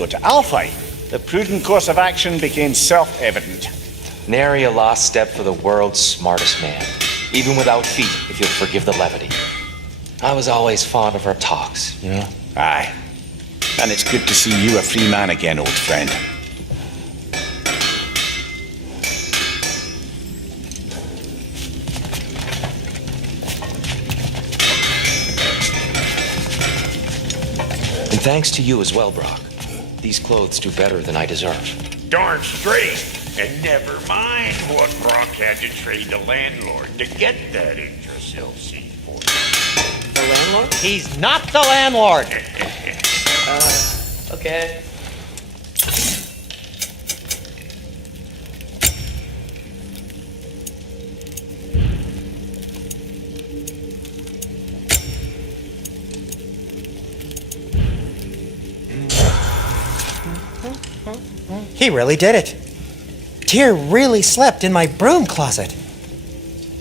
though to Alfheim, the prudent course of action became self-evident. Nary a lost step for the world's smartest man, even without feet, if you'll forgive the levity. I was always fond of her talks, you know? Aye. And it's good to see you a free man again, old friend. And thanks to you as well, Brock. These clothes do better than I deserve. Darn straight. And never mind what Brock had to trade the landlord to get that Yggdrasil seed for. The landlord? He's not the landlord! Okay. He really did it. Tyr really slept in my broom closet.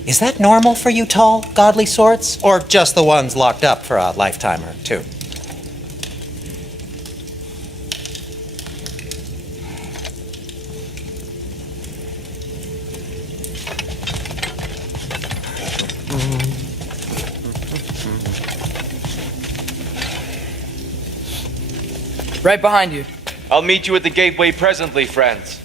Is that normal for you tall, godly sorts? Or just the ones locked up for a lifetime or two? Right behind you. I'll meet you at the gateway presently, friends.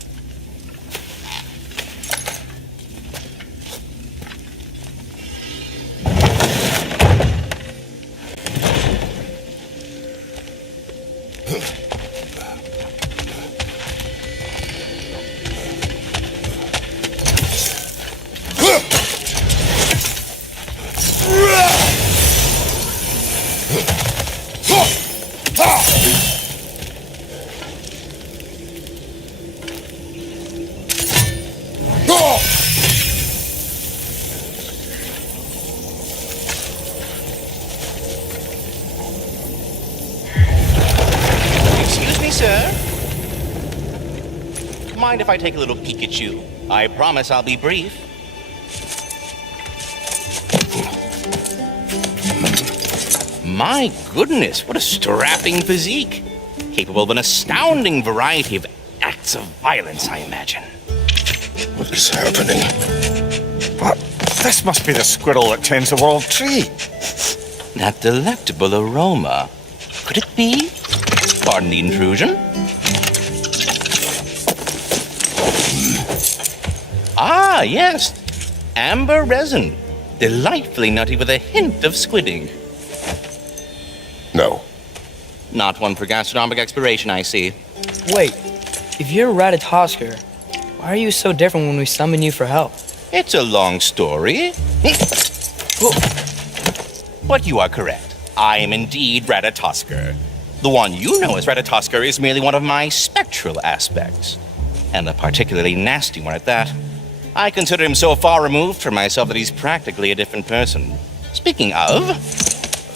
Excuse me, sir. Mind if I take a little peek at you? I promise I'll be brief. My goodness, what a strapping physique. Capable of an astounding variety of acts of violence, I imagine. What is happening? What? This must be the squirrel that tends the world tree. That delectable aroma. Could it be? Pardon the intrusion. Ah, yes. Amber resin. Delightfully nutty with a hint of squidding. No. Not one for gastronomic exploration, I see. Wait, if you're Ratatosker, why are you so different when we summon you for help? It's a long story. But you are correct. I am indeed Ratatosker. The one you know as Ratatosker is merely one of my spectral aspects. And a particularly nasty one at that. I consider him so far removed from myself that he's practically a different person. Speaking of,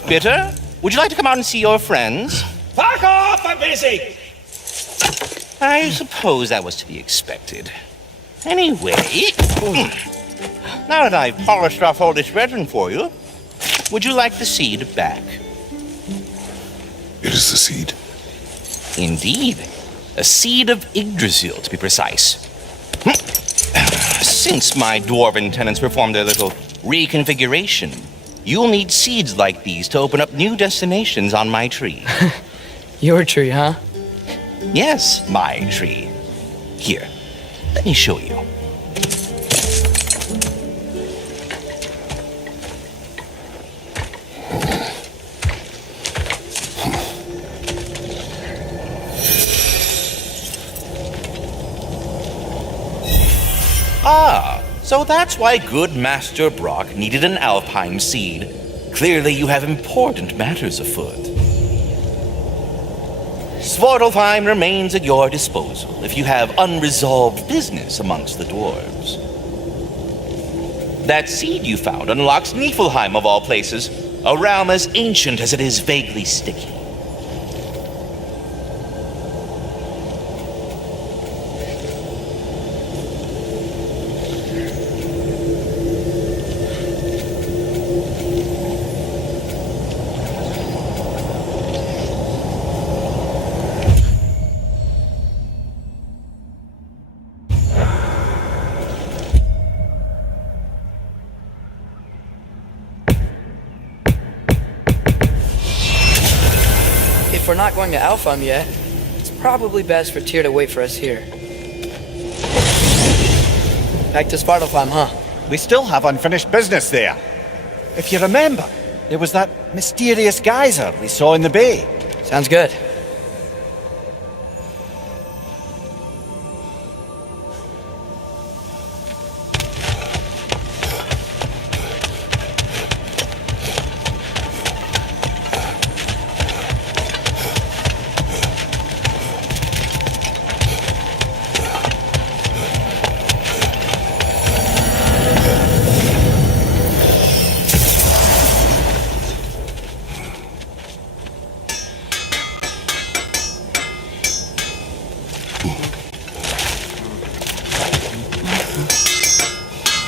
Bitter, would you like to come out and see your friends? Fuck off! I'm busy! I suppose that was to be expected. Anyway, now that I've polished off all this resin for you, would you like the seed back? It is the seed. Indeed. A seed of Yggdrasil, to be precise. Since my dwarven tenants performed their little reconfiguration, you'll need seeds like these to open up new destinations on my tree. Your tree, huh? Yes, my tree. Here, let me show you. Ah, so that's why good Master Brock needed an Alpine seed. Clearly you have important matters afoot. Svartalfheim remains at your disposal if you have unresolved business amongst the dwarves. That seed you found unlocks Niflheim of all places, a realm as ancient as it is vaguely sticky. not going to Alfheim yet, it's probably best for Tyr to wait for us here. Back to Svartalfheim, huh? We still have unfinished business there. If you remember, there was that mysterious geyser we saw in the bay. Sounds good.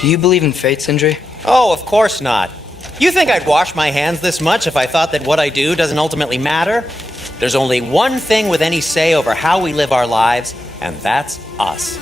Do you believe in fate, Sindri? Oh, of course not. You think I'd wash my hands this much if I thought that what I do doesn't ultimately matter? There's only one thing with any say over how we live our lives, and that's us.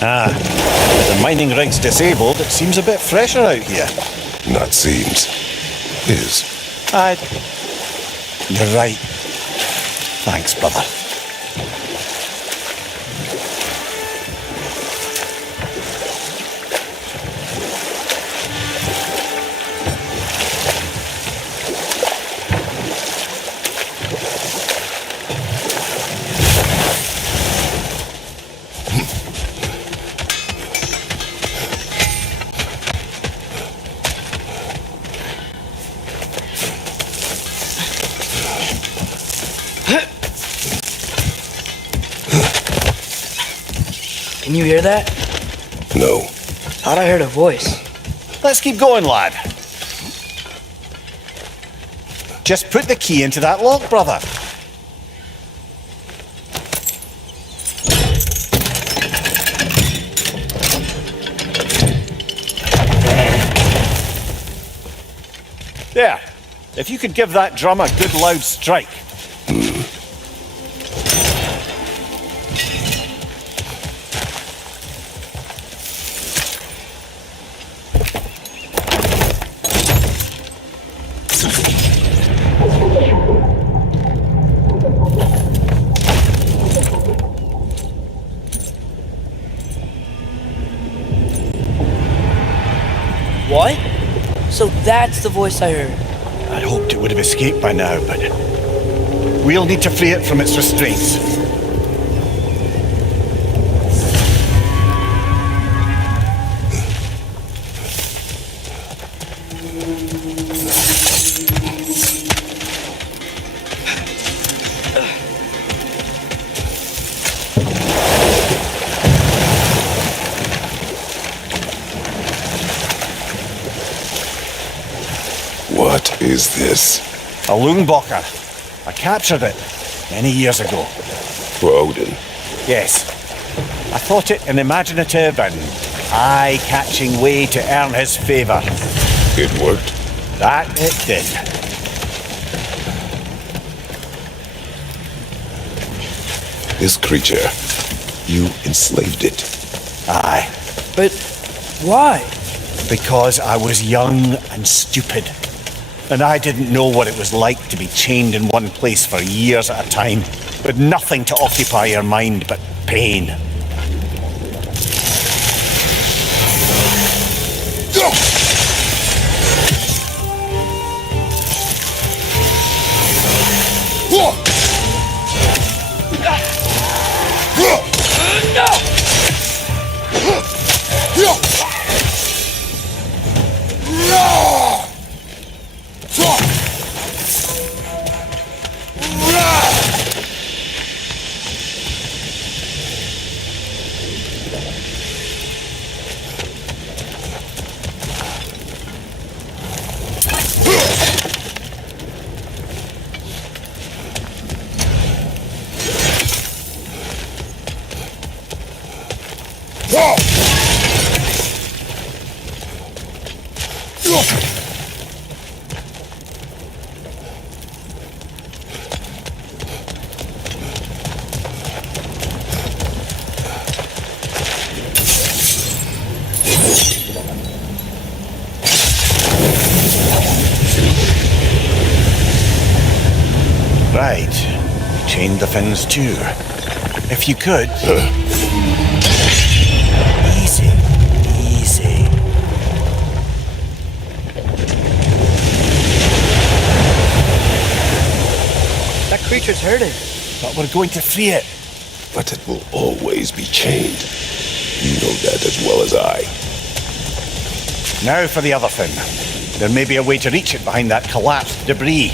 The mining rig's disabled. It seems a bit fresher out here. Not seems. Is. You're right. Thanks, brother. Can you hear that? No. Thought I heard a voice. Let's keep going, lad. Just put the key into that lock, brother. There. If you could give that drum a good loud strike. What? So that's the voice I heard. I'd hoped it would have escaped by now, but we'll need to free it from its restraints. What is this? A Loonbocker. I captured it many years ago. For Odin. Yes. I thought it an imaginative and eye-catching way to earn his favour. It worked. That it did. This creature, you enslaved it. Aye. But why? Because I was young and stupid. And I didn't know what it was like to be chained in one place for years at a time, with nothing to occupy your mind but pain. No! Right. Chain the fins too. If you could. Easy. Easy. That creature's hurting. But we're going to free it. But it will always be chained. You know that as well as I. Now for the other fin. There may be a way to reach it behind that collapsed debris.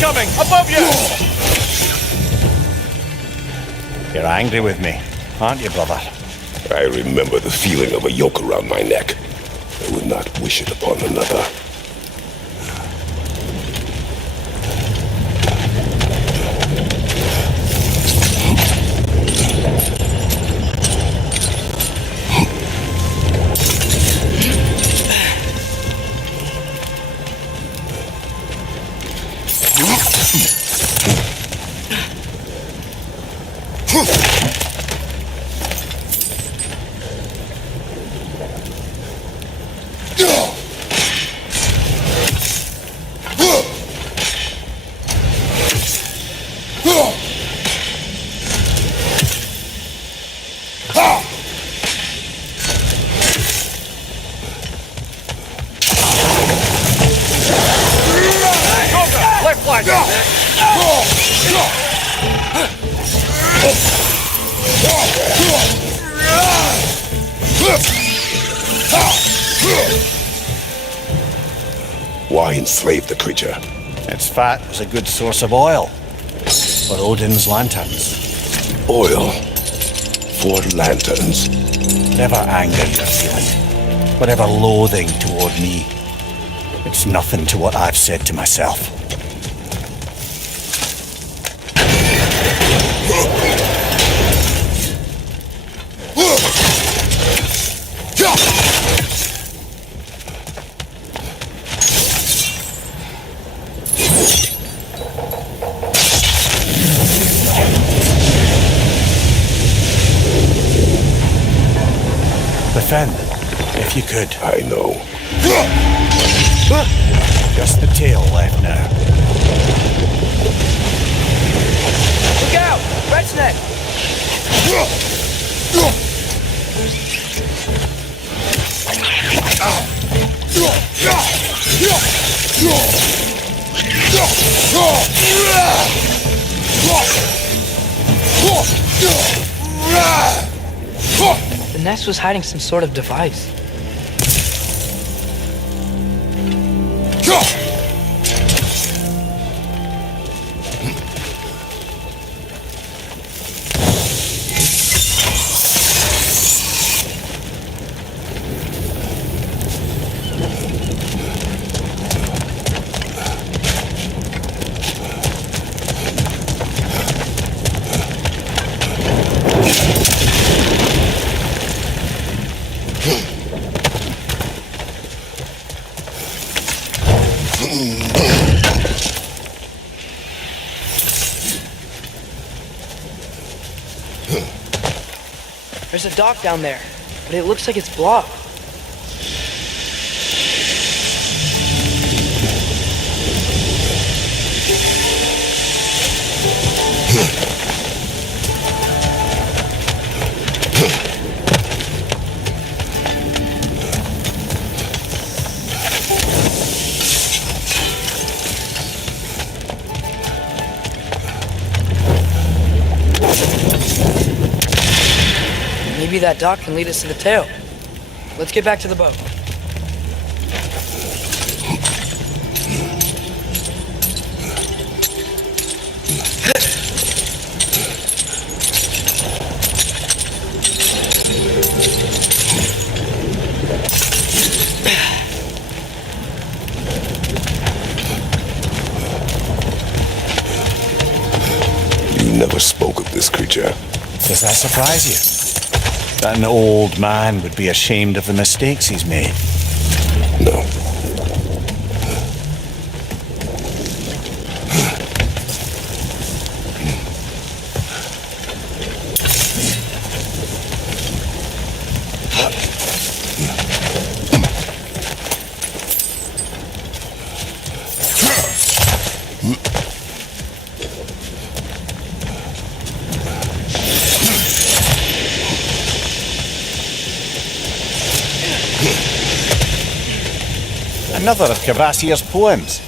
Incoming! Above you! You're angry with me, aren't you, brother? I remember the feeling of a yoke around my neck. I would not wish it upon another. Why enslave the creature? Its fat is a good source of oil for Odin's lanterns. Oil for lanterns. Whatever anger you're feeling, whatever loathing toward me, it's nothing to what I've said to myself. The fin, if you could. I know. Just the tail left now. Look out! Rat's neck! The nest was hiding some sort of device. There's a dock down there, but it looks like it's blocked. Maybe that dock can lead us to the tail. Let's get back to the boat. spoke of this creature. Does that surprise you? That an old man would be ashamed of the mistakes he's made? No. Another of Kvasir's poems.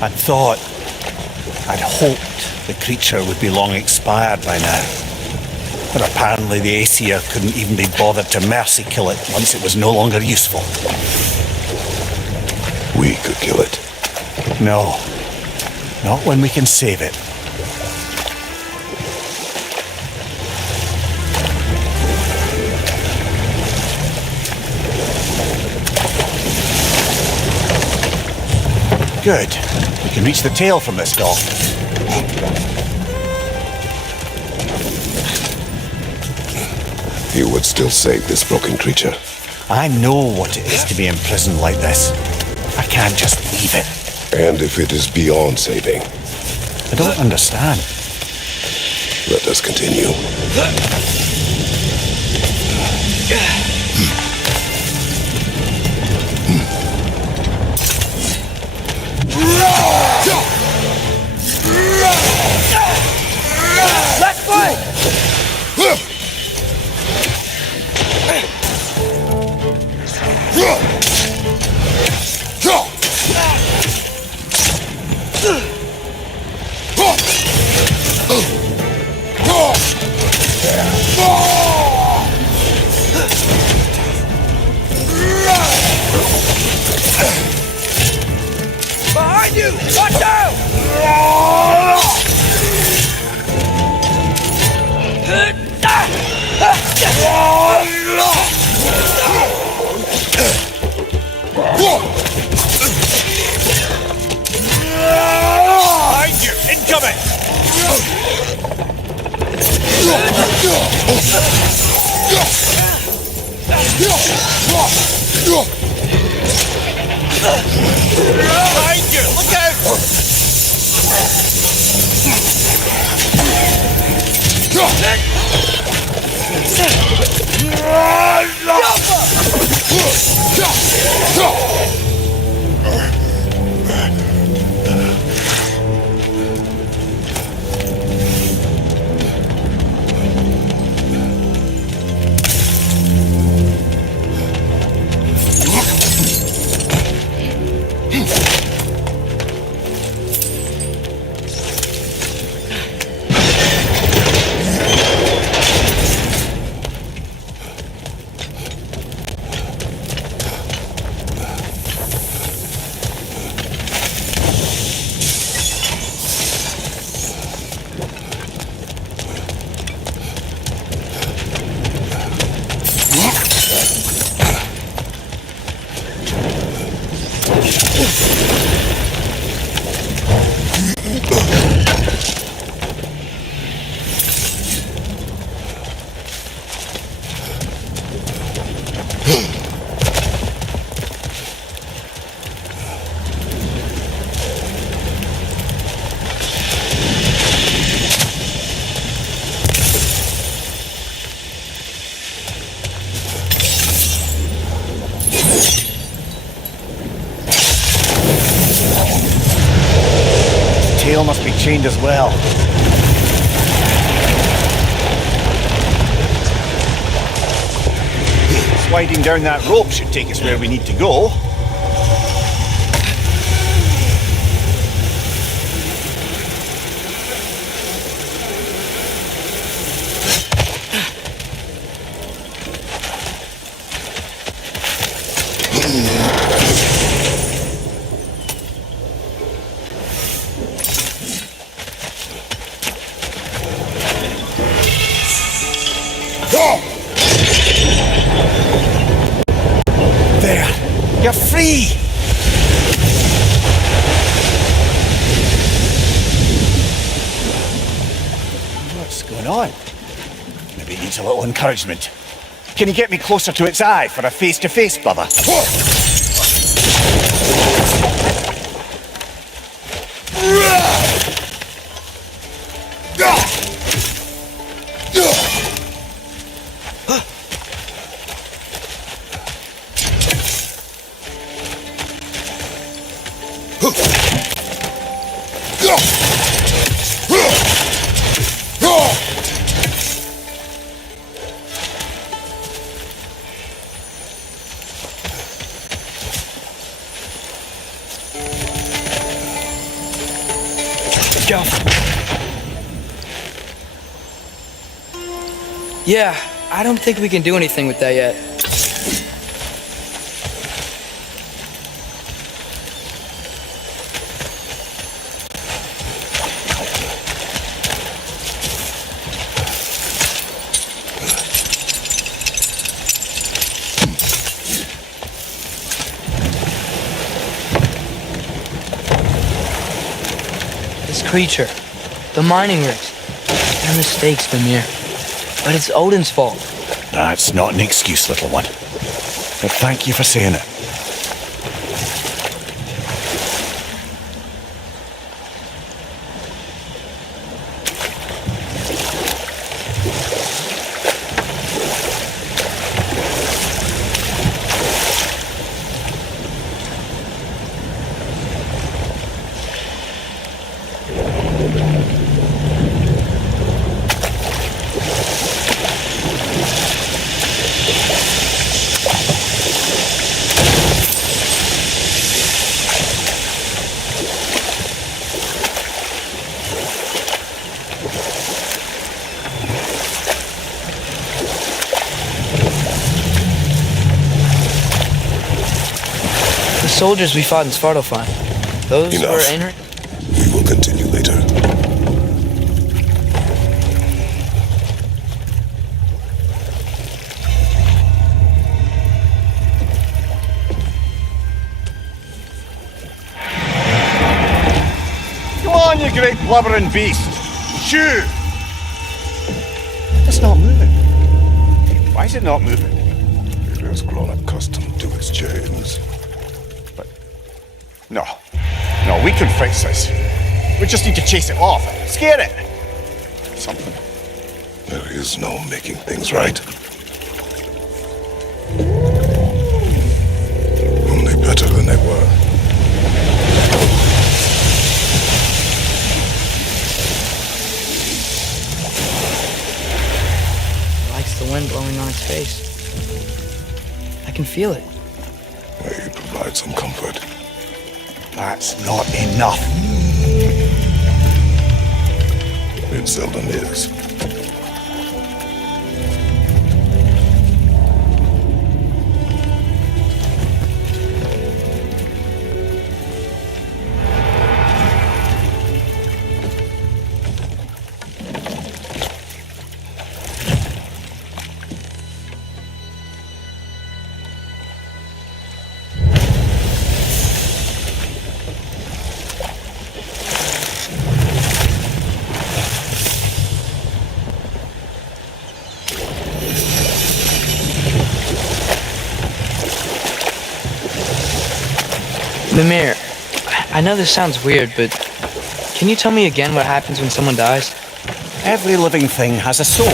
I'd thought, I'd hoped the creature would be long expired by now. But apparently the Aesir couldn't even be bothered to mercy kill it once it was no longer useful. We could kill it. No, not when we can save it. Good. We can reach the tail from this dock. You would still save this broken creature. I know what it is to be imprisoned like this. I can't just leave it. And if it is beyond saving, I don't understand. let us continue. Let's fight! you! Watch out! Behind you! Incoming! Behind you! Look out! Tail must be chained as well. Sliding down that rope should take us where we need to go. There! You're free! What's going on? Maybe it needs a little encouragement. Can you get me closer to its eye for a face-to-face, brother? Go. Yeah, I don't think we can do anything with that yet. This creature, the mining rigs, they're mistakes, Mimir. But it's Odin's fault. That's not an excuse, little one. But thank you for saying it. The soldiers we fought in Svartalfheim. Those Enough. were Einrich? We will continue later. Come on, you great blubbering beast! Shoo! It's not moving. Why is it not moving? It has grown accustomed to its chains. No. No, we can fix this. We just need to chase it off. Scare it. Something. There is no making things right. Only better than they were. It likes the wind blowing on its face. I can feel it. They provide some comfort. That's not enough. It seldom is. Mimir, I know this sounds weird, but can you tell me again what happens when someone dies? Every living thing has a soul,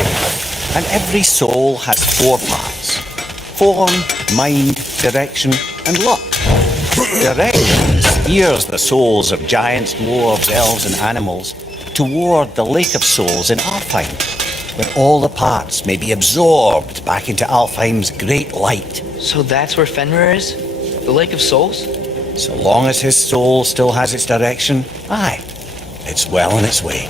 and every soul has 4 parts. Form, mind, direction, and luck. Direction steers the souls of giants, dwarves, elves, and animals toward the Lake of Souls in Alfheim, where all the parts may be absorbed back into Alfheim's great light. So that's where Fenrir is? The Lake of Souls? So long as his soul still has its direction, aye, it's well on its way.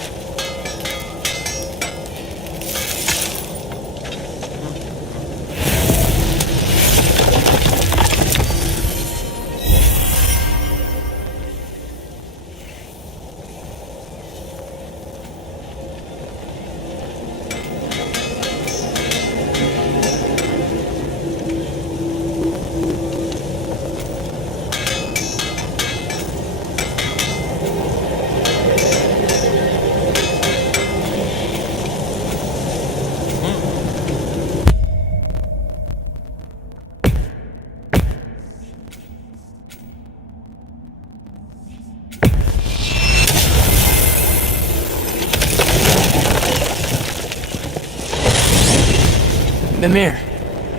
Mimir,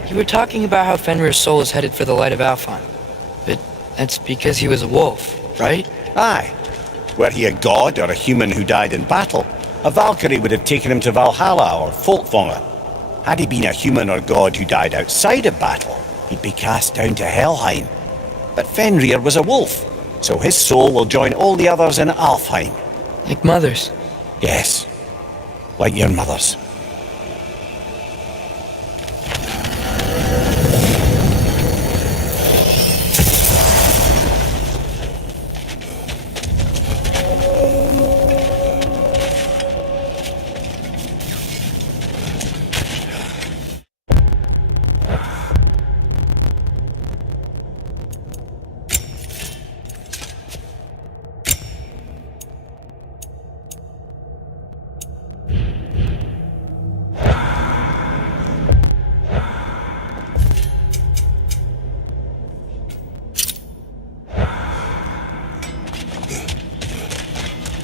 you were talking about how Fenrir's soul is headed for the light of Alfheim. But that's because he was a wolf, right? Aye. Were he a god or a human who died in battle, a Valkyrie would have taken him to Valhalla or Folkvanger. Had he been a human or god who died outside of battle, he'd be cast down to Helheim. But Fenrir was a wolf, so his soul will join all the others in Alfheim. Like mothers. Yes, like your mother's.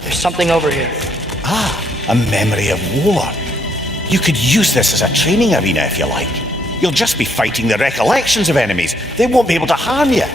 There's something over here. Ah, a memory of war. You could use this as a training arena if you like. You'll just be fighting the recollections of enemies. They won't be able to harm you.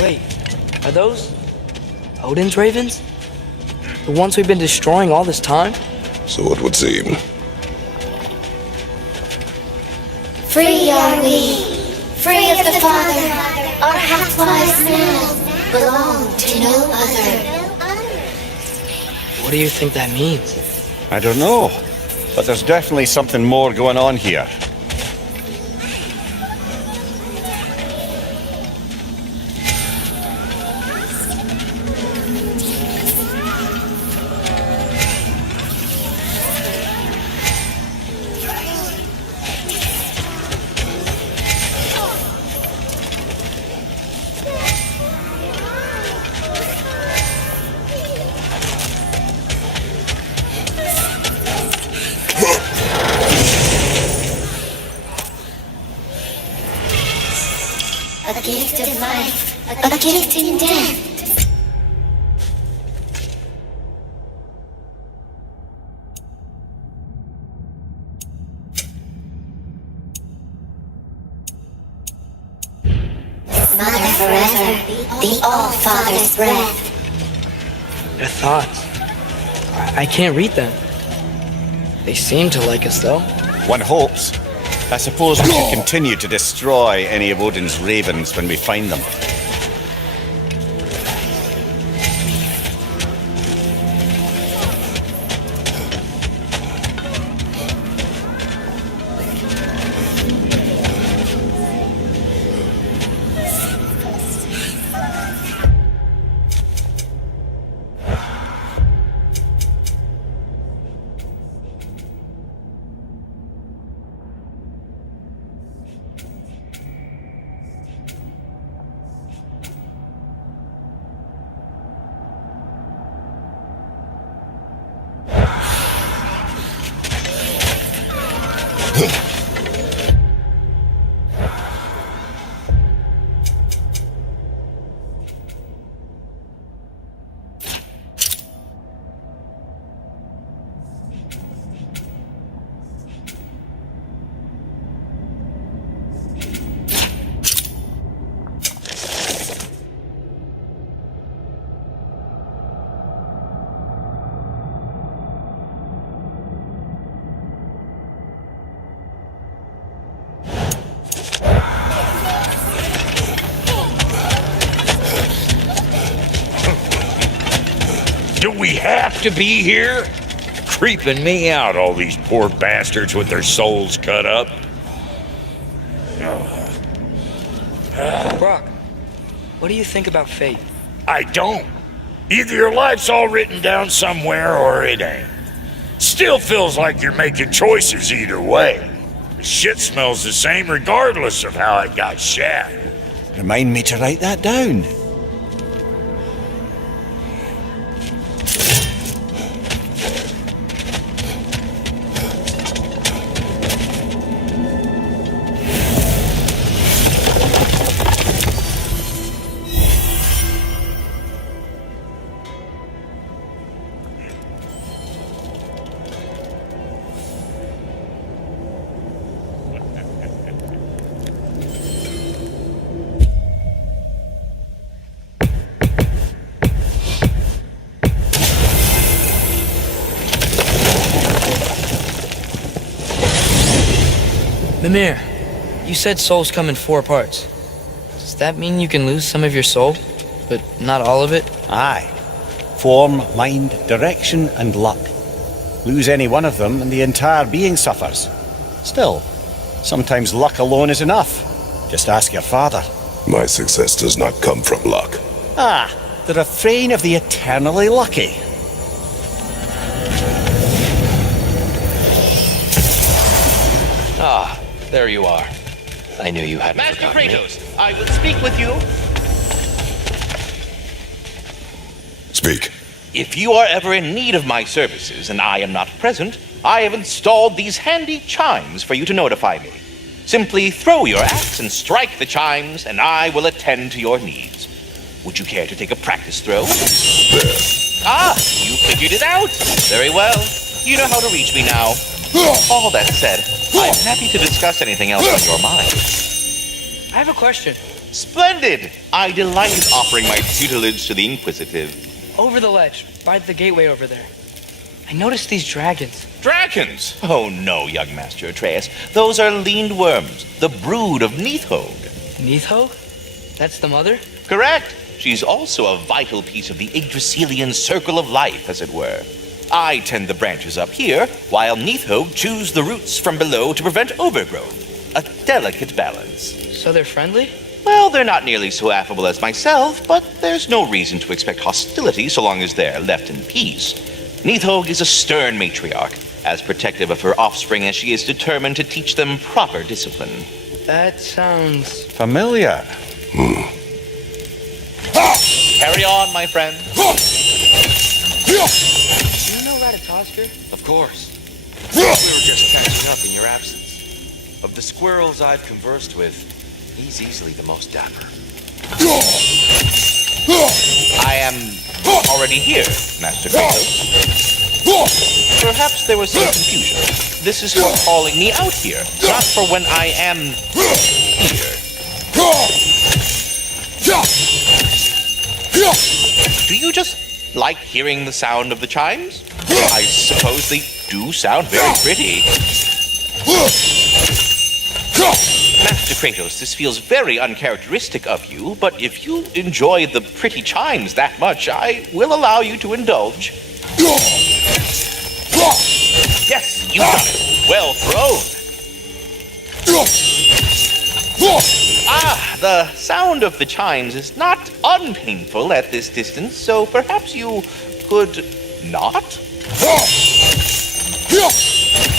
Wait, are those Odin's ravens? The ones we've been destroying all this time? So it would seem. Free are we, free of the Father. Our half-lives now belong to no other. What do you think that means? I don't know, but there's definitely something more going on here. A gift of life, a gift in death. Mother forever, the All-Father's breath. Their thoughts. I can't read them. They seem to like us, though. One hopes. I suppose we should continue to destroy any of Odin's ravens when we find them. Do we have to be here? Creeping me out, all these poor bastards with their souls cut up. Brock, what do you think about fate? I don't. Either your life's all written down somewhere or it ain't. Still feels like you're making choices either way. The shit smells the same regardless of how it got shat. Remind me to write that down. Mimir, you said souls come in 4 parts. Does that mean you can lose some of your soul, but not all of it? Aye. Form, mind, direction, and luck. Lose any one of them and the entire being suffers. Still, sometimes luck alone is enough. Just ask your father. My success does not come from luck. Ah, the refrain of the eternally lucky. Ah, there you are. I knew you hadn't Master forgotten me. Kratos, I will speak with you. Speak. If you are ever in need of my services and I am not present, I have installed these handy chimes for you to notify me. Simply throw your axe and strike the chimes, and I will attend to your needs. Would you care to take a practice throw? There. Ah, you figured it out. Very well. You know how to reach me now. All that said, I'm happy to discuss anything else on your mind. I have a question. Splendid! I delight in offering my tutelage to the inquisitive. Over the ledge, by the gateway over there. I noticed these dragons. Dragons? Oh no, young Master Atreus. Those are leaned worms, the brood of Neathog. Neathog? That's the mother? Correct. She's also a vital piece of the Yggdrasilian circle of life, as it were. I tend the branches up here, while Neathog chews the roots from below to prevent overgrowth. A delicate balance. So they're friendly? Well, they're not nearly so affable as myself, but there's no reason to expect hostility so long as they're left in peace. Neathog is a stern matriarch, as protective of her offspring as she is determined to teach them proper discipline. That sounds... Familiar. Carry on, my friend. Do you know Ratatoskr? Of course. We were just catching up in your absence. Of the squirrels I've conversed with, he's easily the most dapper. I am already here, Master Kratos. Perhaps there was some confusion. This is for calling me out here, not for when I am here. Do you just like hearing the sound of the chimes? I suppose they do sound very pretty. Master Kratos, this feels very uncharacteristic of you, but if you enjoy the pretty chimes that much, I will allow you to indulge. Yes, you got it. Well thrown. Ah, the sound of the chimes is not unpainful at this distance, so perhaps you could not?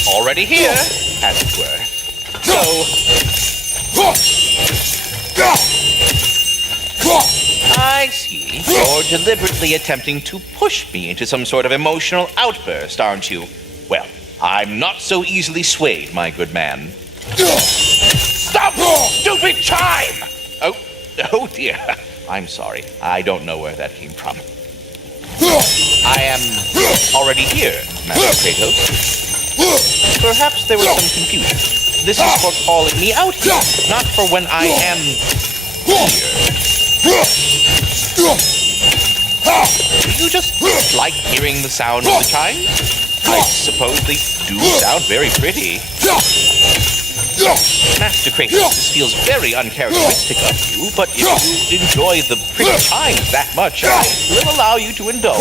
Already here, as it were. So... I see. You're deliberately attempting to push me into some sort of emotional outburst, aren't you? Well, I'm not so easily swayed, my good man. Stop! Stupid chime! Oh dear. I'm sorry. I don't know where that came from. I am already here, Master Kratos. Perhaps there was some confusion. This is for calling me out here, not for when I am here. Do you just like hearing the sound of the chimes? I suppose they do sound very pretty. Master Kratos, this feels very uncharacteristic of you, but if you enjoy the pretty chimes that much, I will allow you to indulge.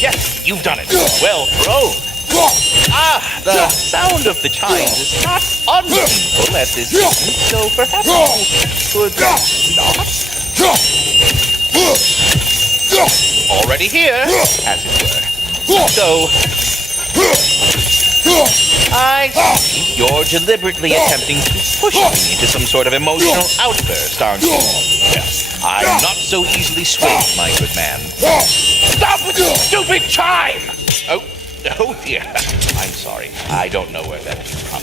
Yes, you've done it. Well thrown. Ah, the sound of the chimes is not unpainful at this distance, so perhaps you could not? Already here, as it were. So, I see you're deliberately attempting to push me into some sort of emotional outburst, aren't you? Well, I'm not so easily swayed, my good man. Stop with the stupid chime! Oh dear. I'm sorry. I don't know where that came from.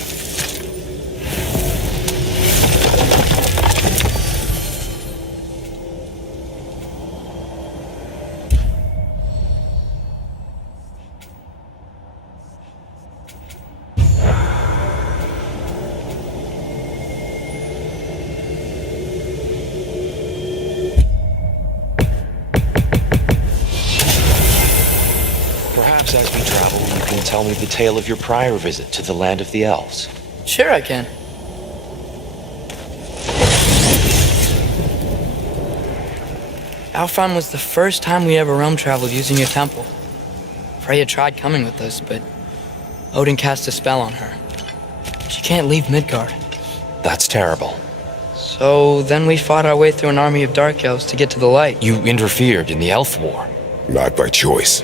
Perhaps as we travel, you can tell me the tale of your prior visit to the land of the elves. Sure I can. Alfheim was the first time we ever realm traveled using your temple. Freya tried coming with us, but Odin cast a spell on her. She can't leave Midgard. That's terrible. So then we fought our way through an army of dark elves to get to the light. You interfered in the elf war. Not by choice.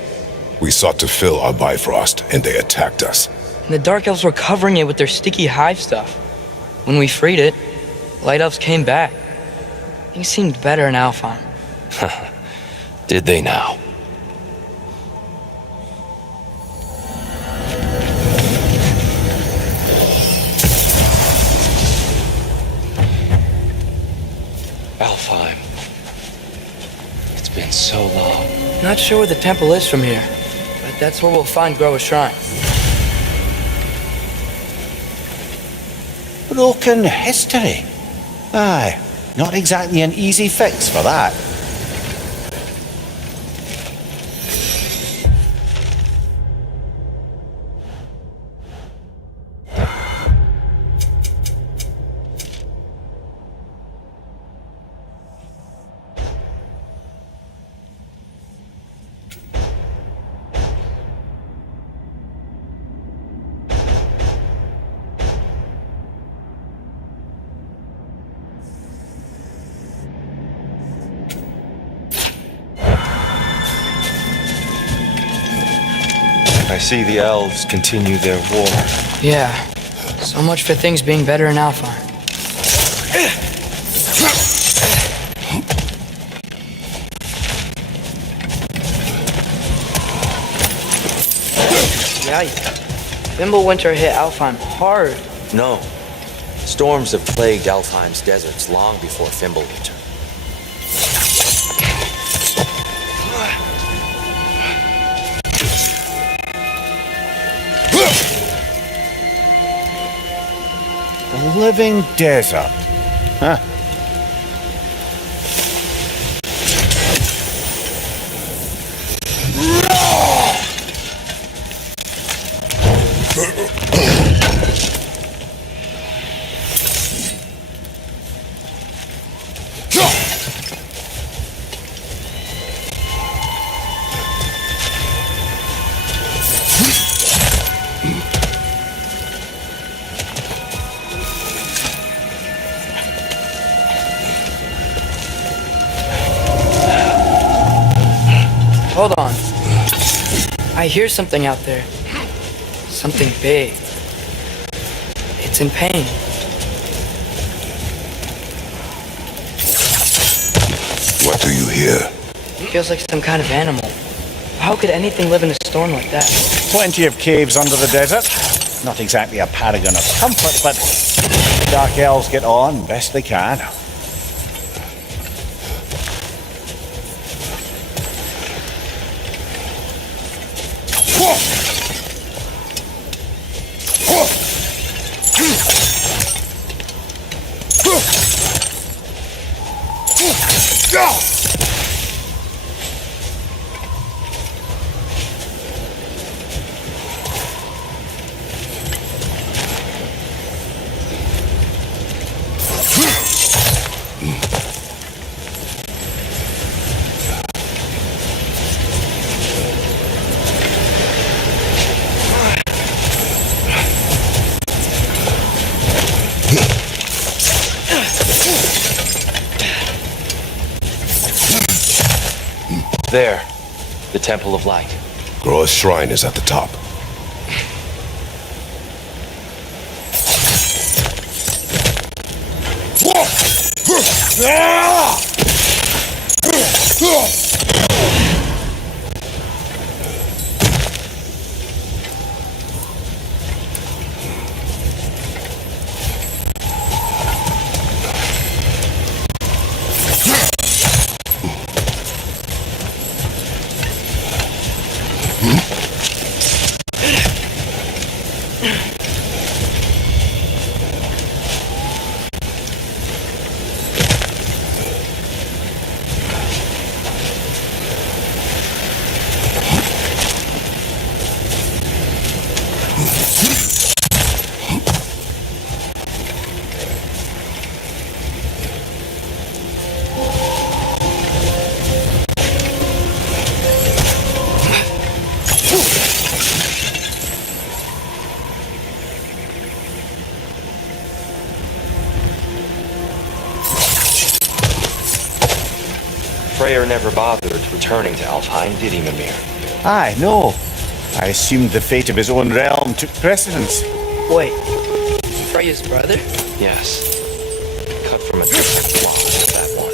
We sought to fill our Bifrost, and they attacked us. And the dark elves were covering it with their sticky hive stuff. When we freed it, light elves came back. Things seemed better in Alfheim. Did they now? Alfheim. It's been so long. Not sure where the temple is from here, but that's where we'll find Groa's shrine. What Unbroken history. Aye, not exactly an easy fix for that. I see the elves continue their war. Yeah. So much for things being better in Alfheim. Yikes. Fimbulwinter hit Alfheim hard. No. Storms have plagued Alfheim's deserts long before Fimbulwinter. A living desert. Huh. Hold on. I hear something out there. Something big. It's in pain. What do you hear? It feels like some kind of animal. How could anything live in a storm like that? Plenty of caves under the desert. Not exactly a paragon of comfort, but dark elves get on best they can. There, the Temple of Light. Groa's shrine is at the top. Freyr never bothered returning to Alfheim, did he, Mimir? Aye, no. I assumed the fate of his own realm took precedence. Wait. Freya's brother? Yes. Cut from a different cloth, that one.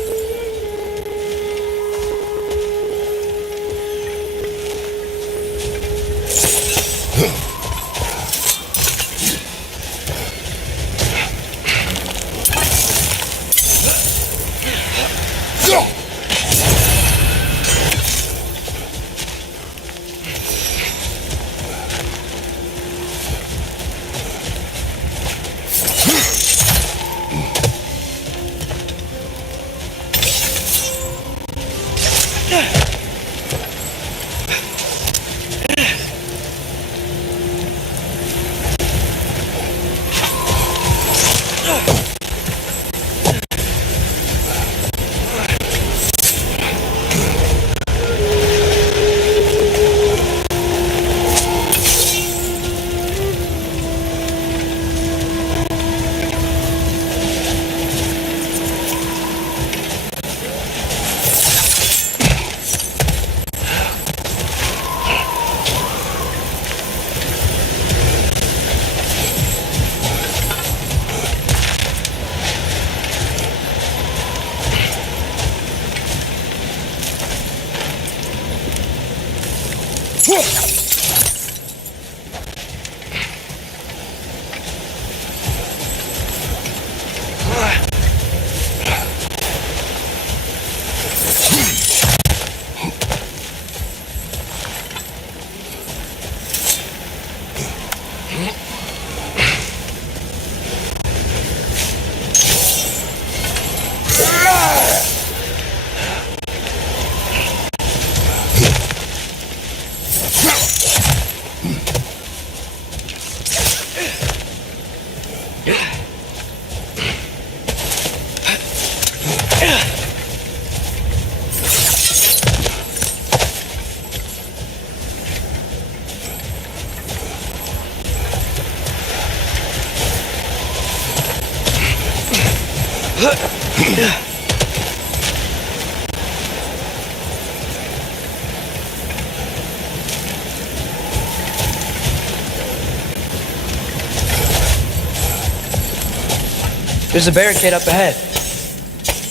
There's a barricade up ahead.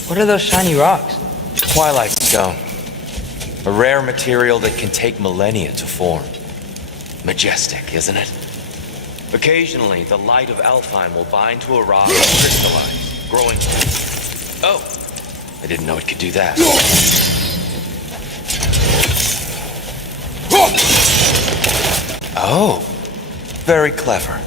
What are those shiny rocks? Twilight stone. A rare material that can take millennia to form. Majestic, isn't it? Occasionally, the light of Alfheim will bind to a rock and crystallize, growing... Oh! I didn't know it could do that. Oh! Very clever.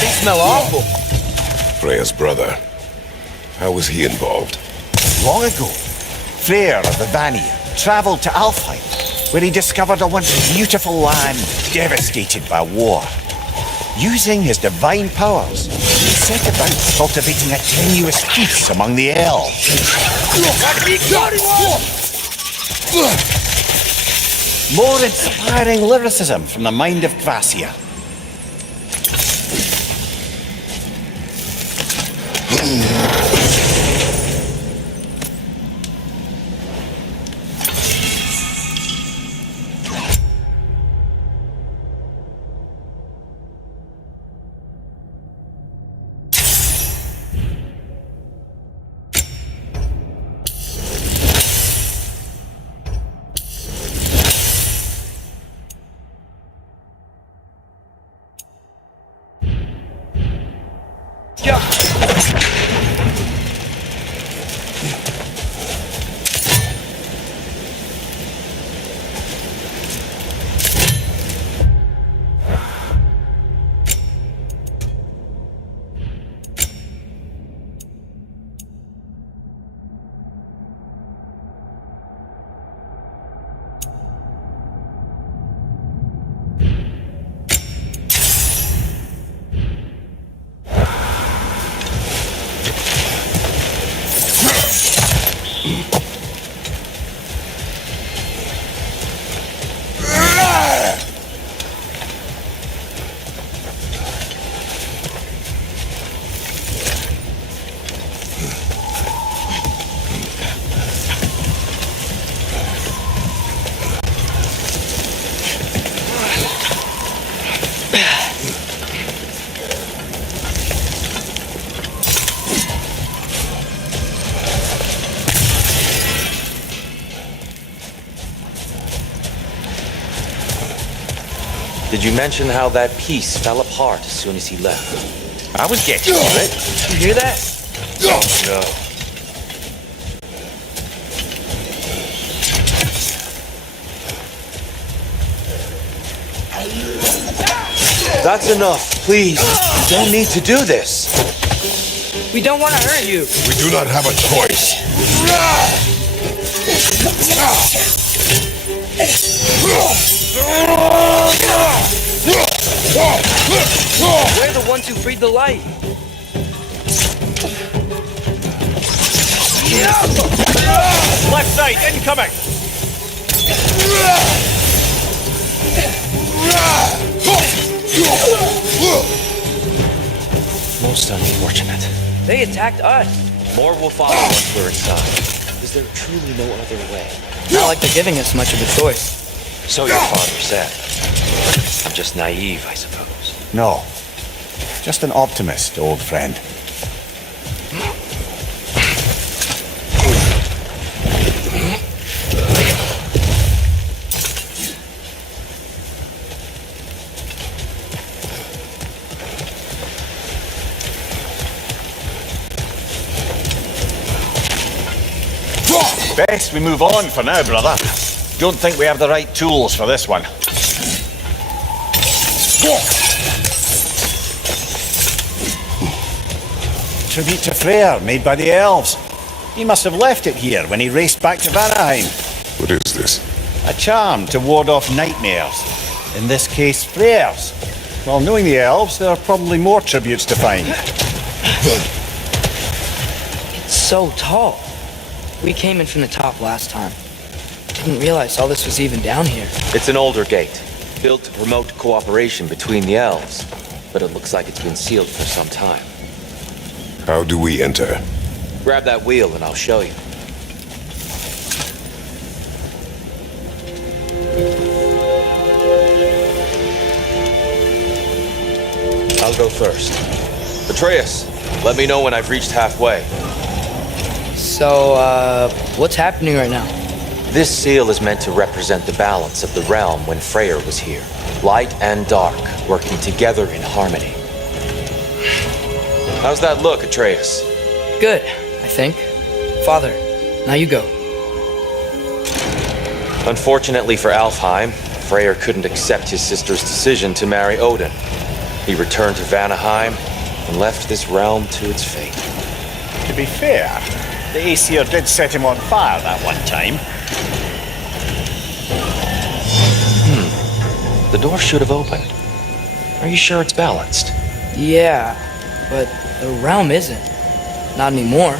They smell awful. Freya's brother. How was he involved? Long ago, Freyr of the Vanir travelled to Alfheim, where he discovered a once beautiful land devastated by war. Using his divine powers, he set about cultivating a tenuous peace among the elves. More inspiring lyricism from the mind of Kvasir. Did you mention how that piece fell apart as soon as he left? I was getting to it. You hear that? Oh, no. That's enough, please. You don't need to do this. We don't want to hurt you. We do not have a choice. We're the ones who freed the light. Left side, incoming! Most unfortunate. They attacked us. More will follow once we're inside. Is there truly no other way? Not like they're giving us much of a choice. So your father said. I'm just naive, I suppose. No, just an optimist, old friend. Best we move on for now, brother. Don't think we have the right tools for this one. Tribute to Freyr, made by the elves. He must have left it here when he raced back to Vanaheim. What is this? A charm to ward off nightmares. In this case, Freyr's. Well, knowing the elves, there are probably more tributes to find. It's so tall. We came in from the top last time. Didn't realize all this was even down here. It's an older gate, built to promote cooperation between the elves, but it looks like it's been sealed for some time. How do we enter? Grab that wheel and I'll show you. I'll go first. Atreus, let me know when I've reached halfway. So, what's happening right now? This seal is meant to represent the balance of the realm when Freyr was here. Light and dark, working together in harmony. How's that look, Atreus? Good, I think. Father, now you go. Unfortunately for Alfheim, Freyr couldn't accept his sister's decision to marry Odin. He returned to Vanaheim and left this realm to its fate. To be fair, the Aesir did set him on fire that one time. The door should have opened. Are you sure it's balanced? Yeah, but the realm isn't. Not anymore.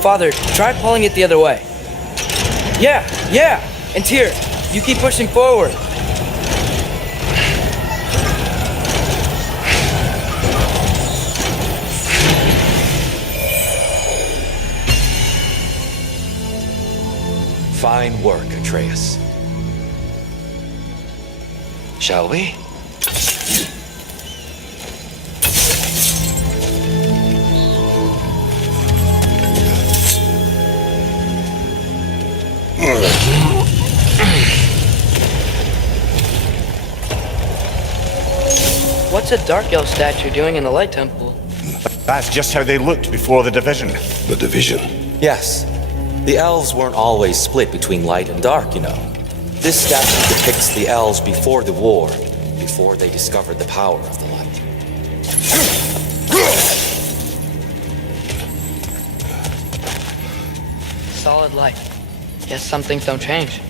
Father, try pulling it the other way. Yeah! And Tyr, you keep pushing forward. Fine work, Atreus. Shall we? What's a Dark Elf statue doing in the Light Temple? That's just how they looked before the division. The division. Yes. The elves weren't always split between light and dark, you know. This statue depicts the elves before the war, before they discovered the power of the light. Solid light. Guess some things don't change.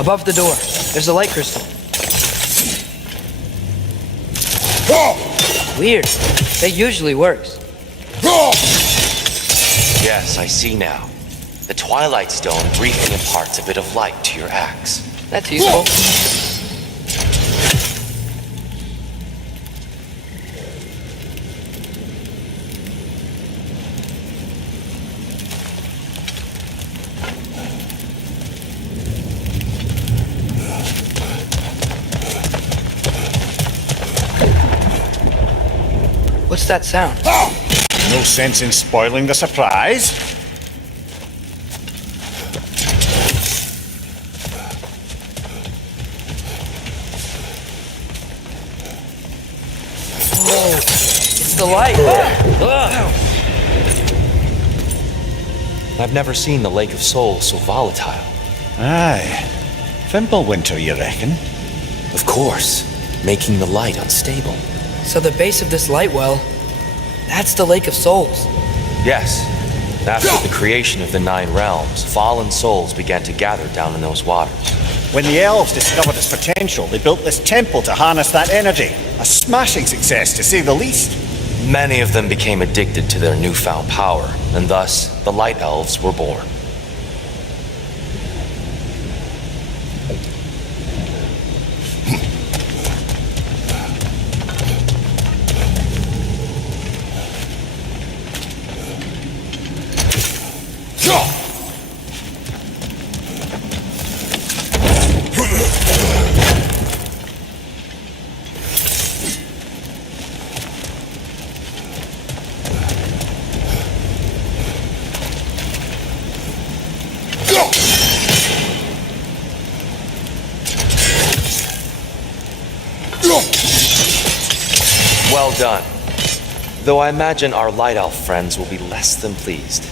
Above the door, there's a light crystal. Weird. That usually works. Yes, I see now. The Twilight Stone briefly imparts a bit of light to your axe. That's useful. What's that sound? No sense in spoiling the surprise. Oh, it's the light. I've never seen the Lake of Souls so volatile. Aye. Fimbulwinter, you reckon? Of course, making the light unstable. So the base of this light well, that's the Lake of Souls. Yes. After the creation of the Nine Realms, fallen souls began to gather down in those waters. When the elves discovered its potential, they built this temple to harness that energy. A smashing success, to say the least. Many of them became addicted to their newfound power, and thus the Light Elves were born. Well done. Though I imagine our Light Elf friends will be less than pleased.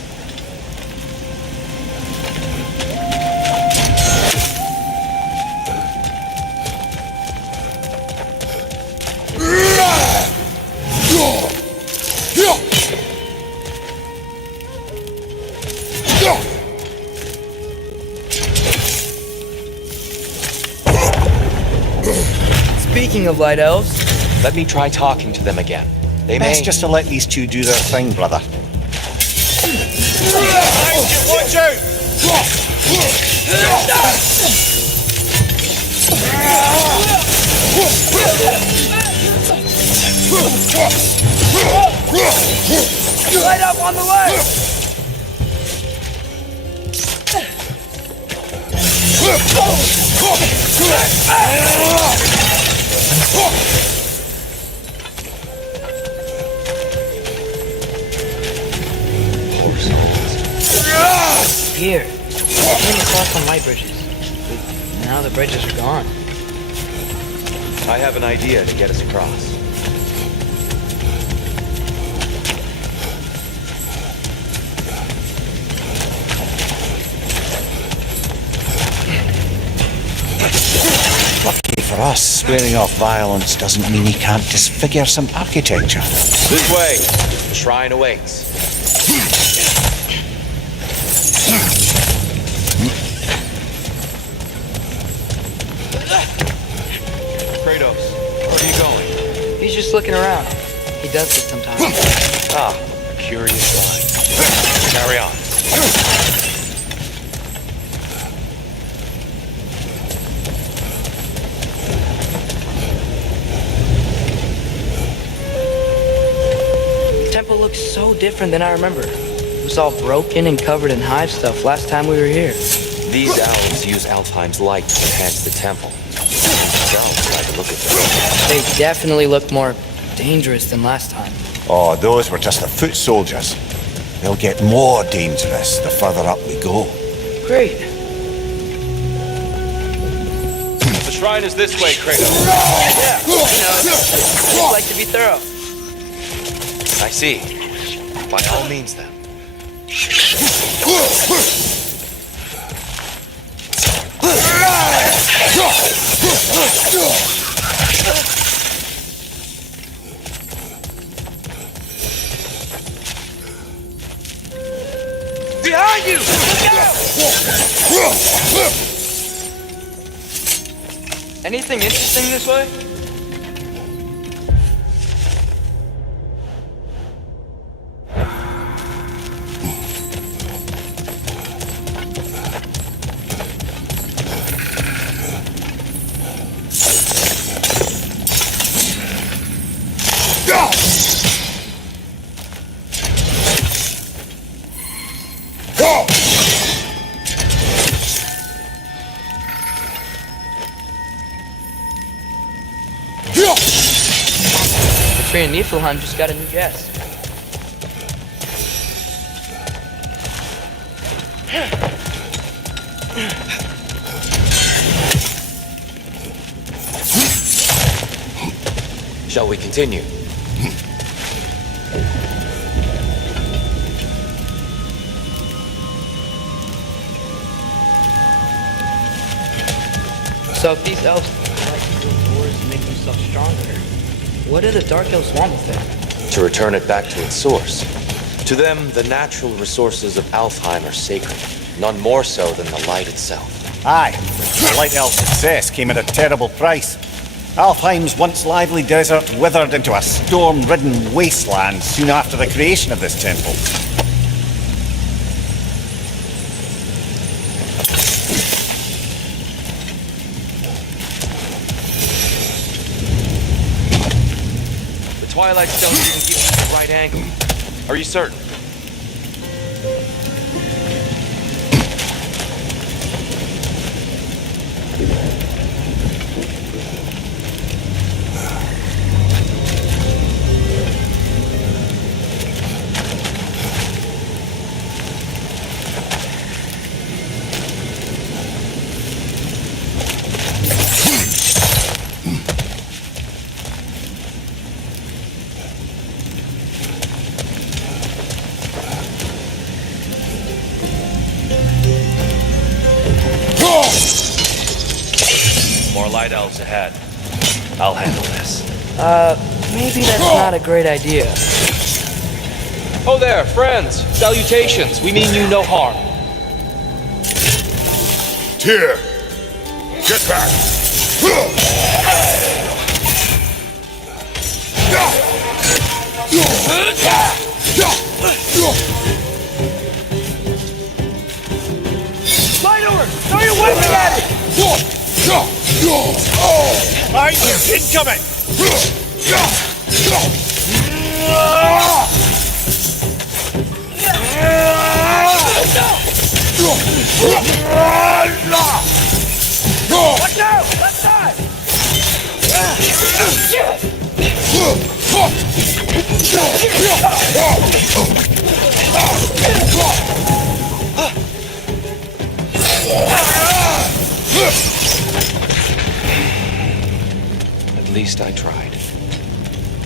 Speaking of light elves, Let me try talking to them again. They may... Best just to let these two do their thing, brother. Watch out! Light up on the way! here. I came across some light bridges. But now the bridges are gone. I have an idea to get us across. Lucky for us, swearing off violence doesn't mean he can't disfigure some architecture. This way. The shrine awaits. Kratos, where are you going? He's just looking around. He does this sometimes. Ah, a curious mind. Carry on. The temple looks so different than I remember. It was all broken and covered in hive stuff last time we were here. These elves use Alfheim's light to enhance the temple. Themselves like to look at them. They definitely look more dangerous than last time. Oh, those were just the foot soldiers. They'll get more dangerous the further up we go. Great. The shrine is this way, Kratos. Yeah, you know, I just like to be thorough. I see. By all means, then. Behind you! Look out! Anything interesting this way? The tree in Niflheim just got a new guest. Shall we continue? So if these elves like to build doors to make themselves stronger, what do the dark elves want with it? To return it back to its source. To them, the natural resources of Alfheim are sacred, none more so than the light itself. Aye, the Light Elf success came at a terrible price. Alfheim's once lively desert withered into a storm-ridden wasteland soon after the creation of this temple. The Twilight Stone didn't give you the right angle. Are you certain? More light elves ahead. I'll handle this. Maybe that's not a great idea. Oh there, friends. Salutations. We mean you no harm. Tyr, get back. Light over! Throw your weapon at it! Alright, incoming! Watch out! Left side! At least I tried.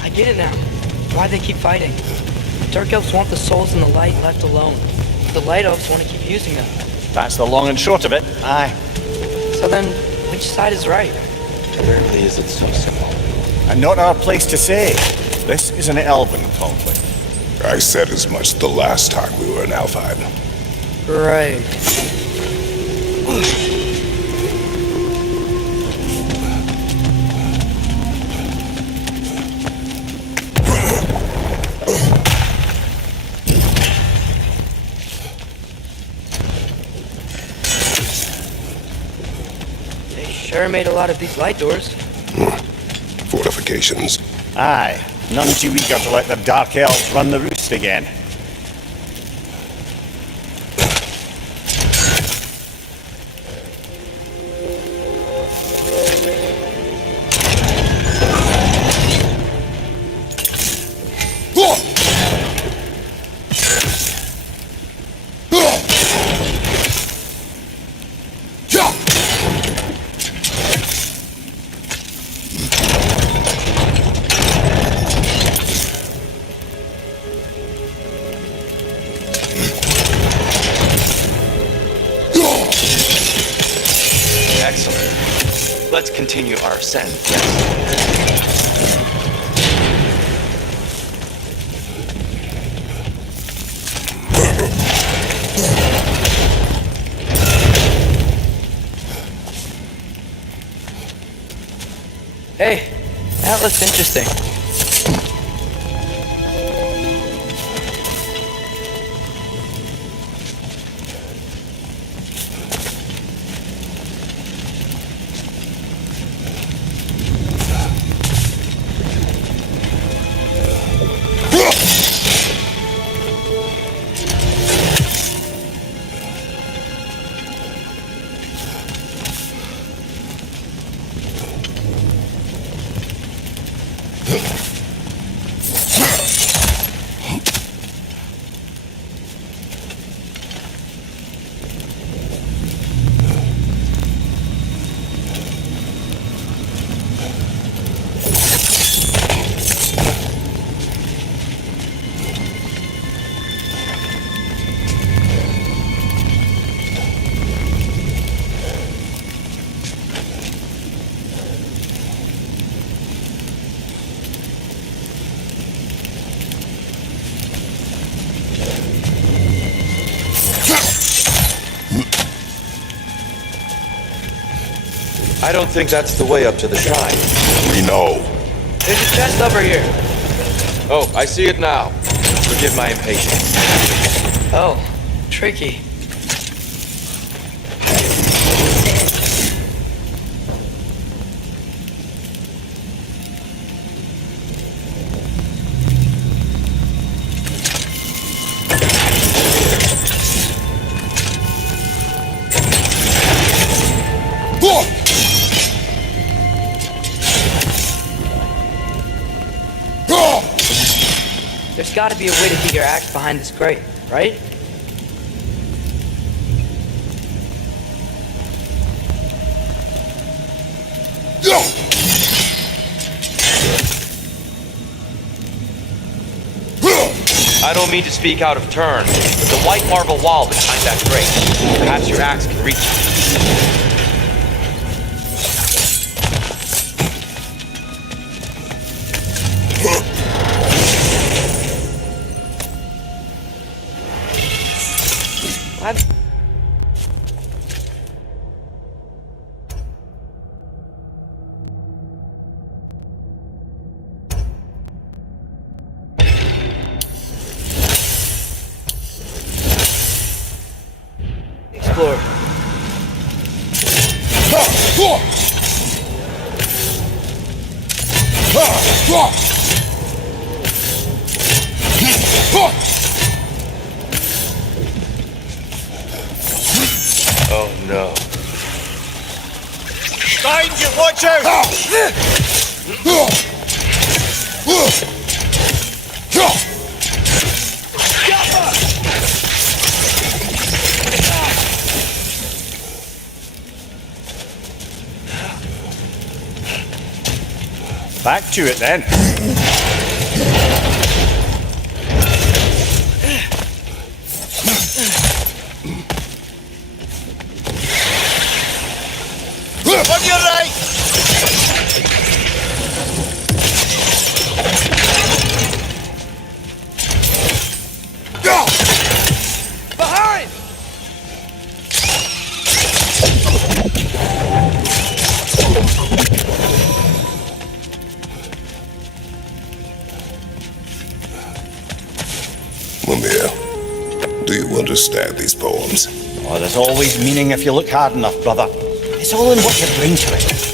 I get it now. Why they keep fighting. Dark elves want the souls in the light left alone. The light elves want to keep using them. That's the long and short of it. Aye. So then, which side is right? Rarely is it so simple. And not our place to say. This is an elven conflict. I said as much the last time we were in Alfheim. Right. They sure made a lot of these light doors. Fortifications. Aye. None too eager to let the Dark Elves run the roost again. Excellent. Let's continue our ascent, yes? Hey, that looks interesting. I don't think that's the way up to the shrine. We know. There's a chest over here. Oh, I see it now. Forgive my impatience. Oh, tricky. There's got to be a way to get your axe behind this grate, right? I don't mean to speak out of turn, but the white marble wall behind that grate. Perhaps your axe can reach it. Explore. Oh no. Behind you, watch out! Back to it then. On your right! Behind! Mimir, do you understand these poems? Oh, there's always meaning if you look hard enough, brother. It's all in what you bring to it.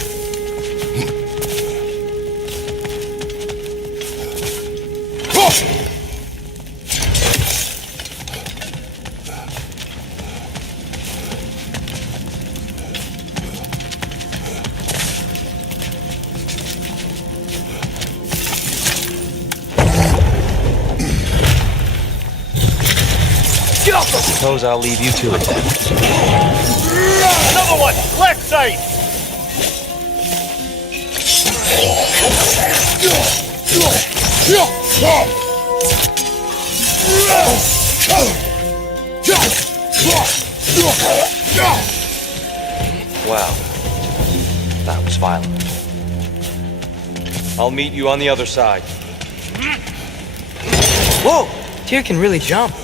Suppose I'll leave you to it then. Another one! Left side! Wow. That was violent. I'll meet you on the other side. Whoa! Tyr can really jump.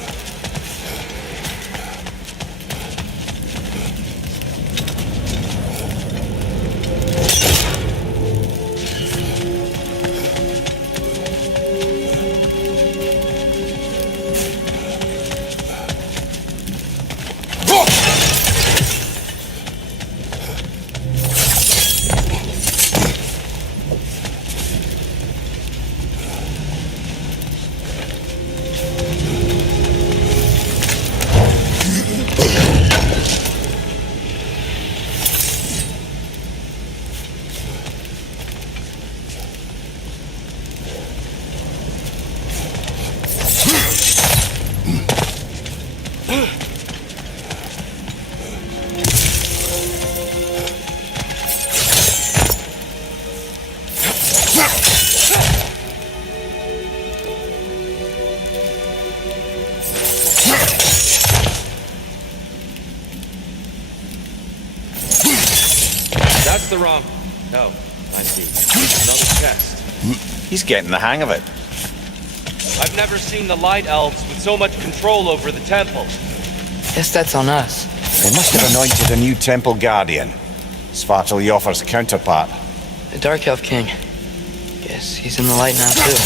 That's the wrong... Oh, I see. Another chest. He's getting the hang of it. I've never seen the Light Elves with so much control over the temple. Guess that's on us. They must have anointed a new temple guardian. Svartal Joffer's counterpart. The Dark Elf King. Guess he's in the light now, too.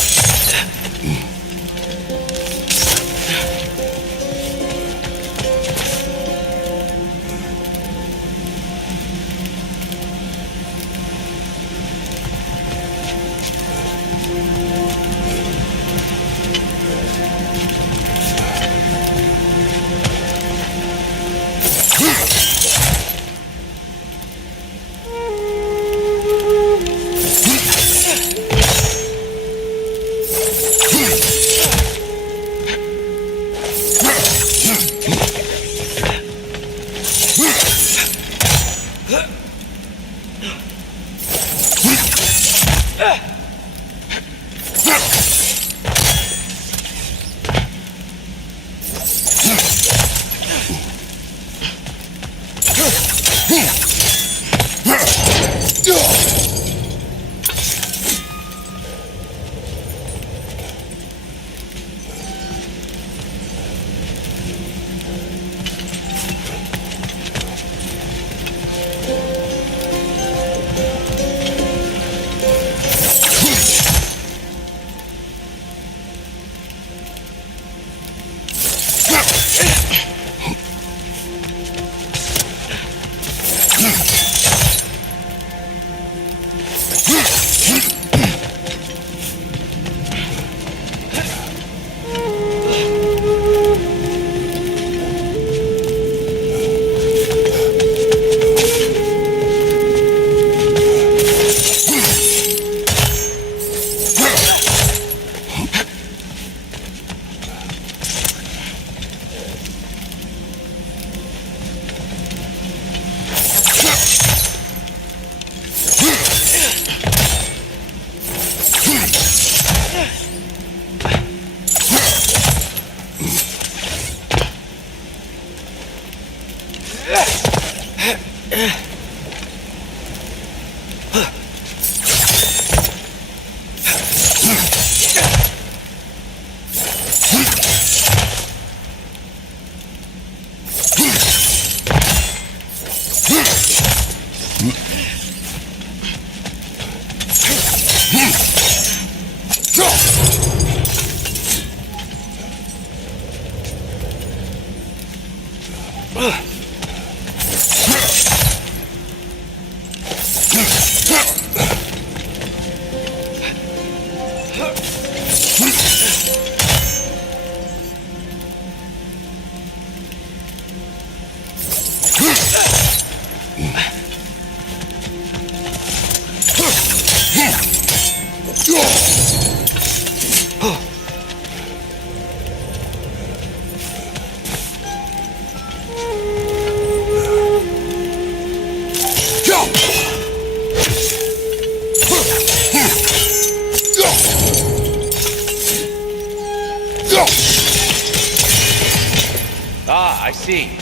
Ah, I see.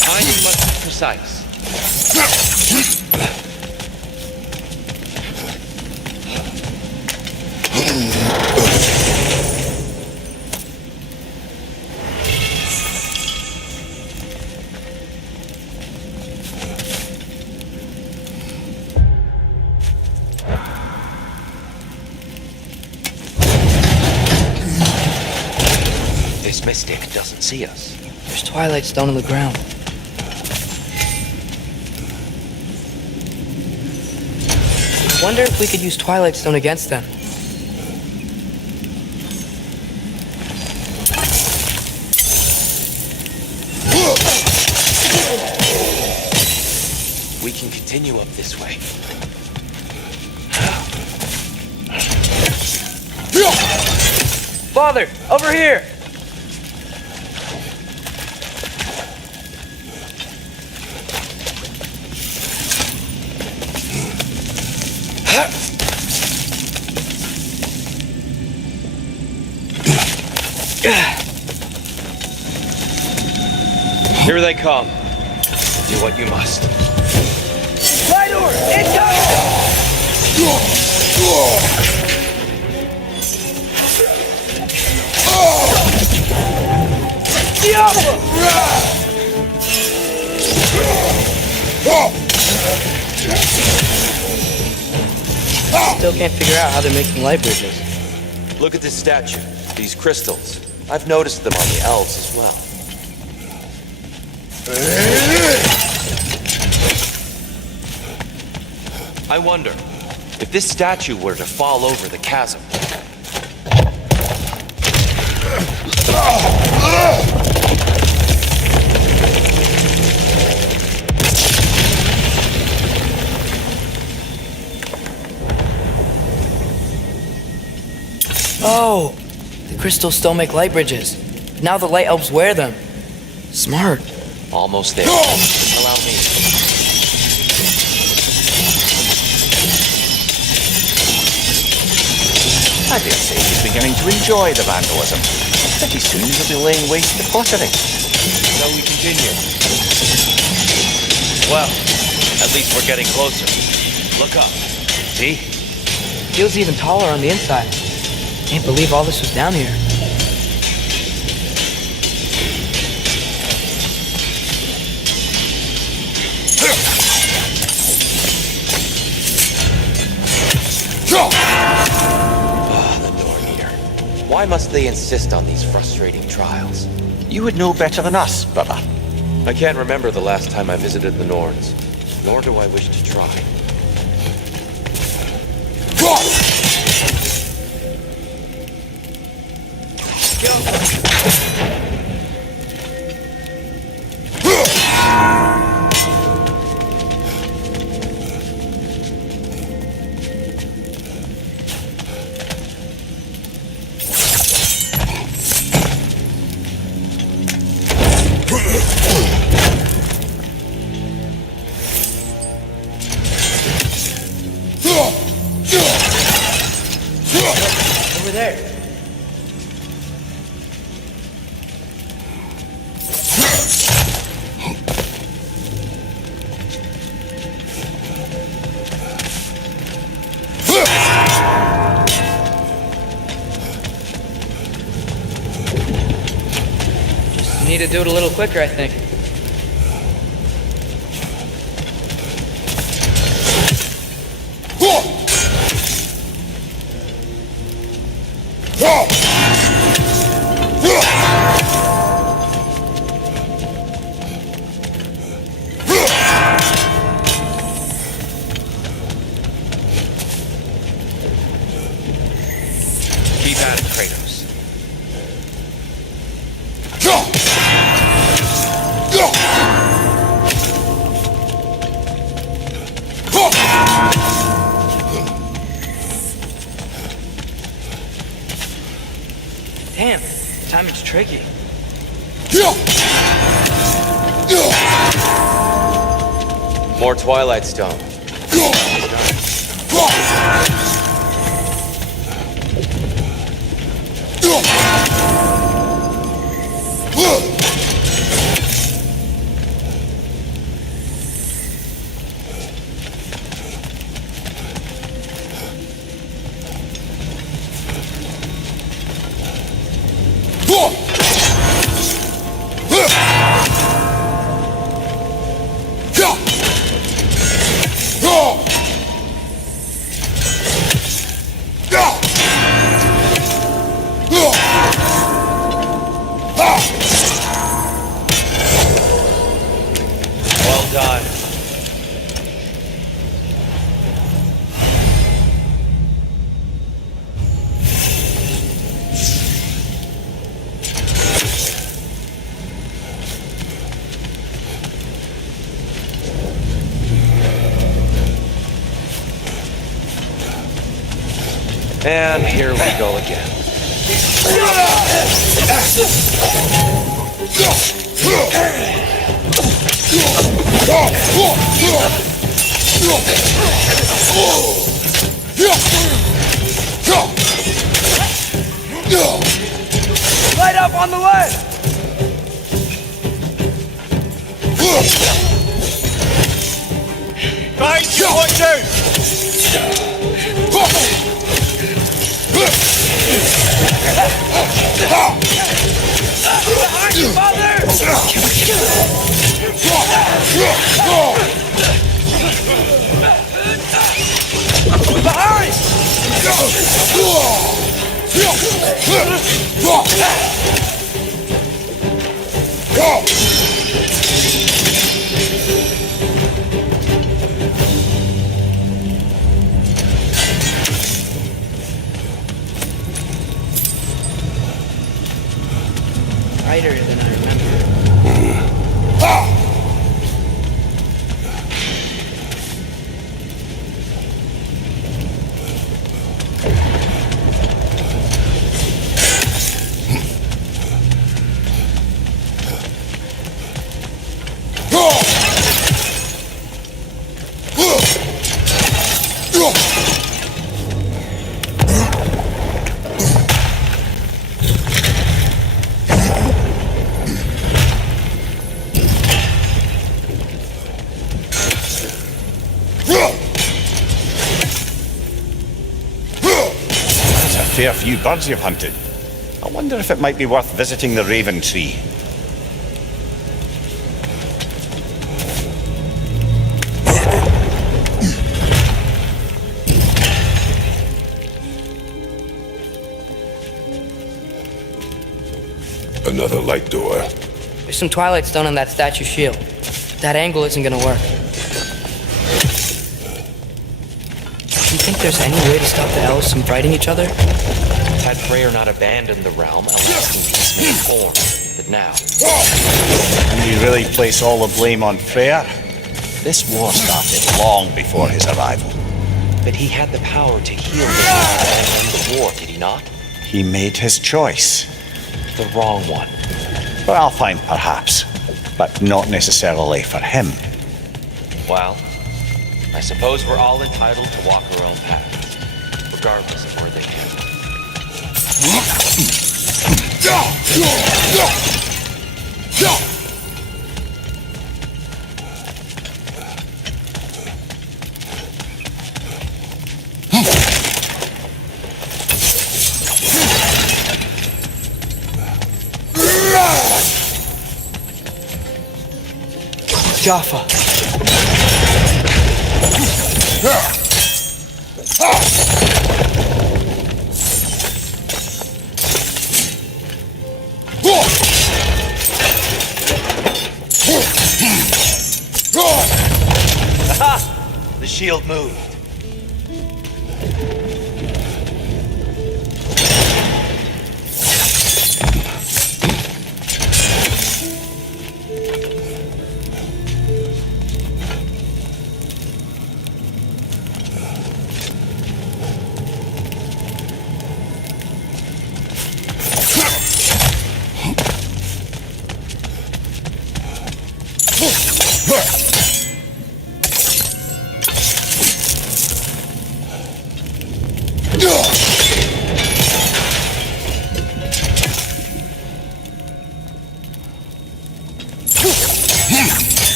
Timing must be precise. This mystic doesn't see us. There's twilight stone on the ground. I wonder if we could use twilight stone against them. We can continue up this way. Father, over here! Here they come. Do what you must. Right over! Incoming! Still can't figure out how they're making light bridges. Look at this statue. These crystals. I've noticed them on the elves as well. I wonder, if this statue were to fall over the chasm. Oh! The crystals still make light bridges. Now the light elves wear them. Smart. Almost there. Allow me. I dare say he's beginning to enjoy the vandalism. Pretty soon he'll be laying waste to pottery. Shall we continue? Well, at least we're getting closer. Look up. See? Feels even taller on the inside. Can't believe all this was down here. The Nornir. Why must they insist on these frustrating trials? You would know better than us, brother. I can't remember the last time I visited the Norns, nor do I wish to try. Over there. need to do it a little quicker, I think. Keep at it, Kratos. Damn, timing's tricky. More Twilight Stone. Well done. And here we go again. Light up on the left! Guys, watch out! Behind you, Father! Behind! Tighter than I remember. Fair few birds you've hunted. I wonder if it might be worth visiting the Raven Tree. Another light door. There's some Twilight Stone on that statue shield. That angle isn't gonna work. Do you think there's any way to stop the elves from fighting each other? Had Freyr not abandoned the realm, elves in peace may have formed. But now, And you really place all the blame on Freyr? This war started long before his arrival. but he had the power to heal the world and end the war, did he not? He made his choice. The wrong one. Well, fine, perhaps. But not necessarily for him. Well, I suppose we're all entitled to walk our own paths, regardless of where they end. Jaffa. Aha! The shield moved.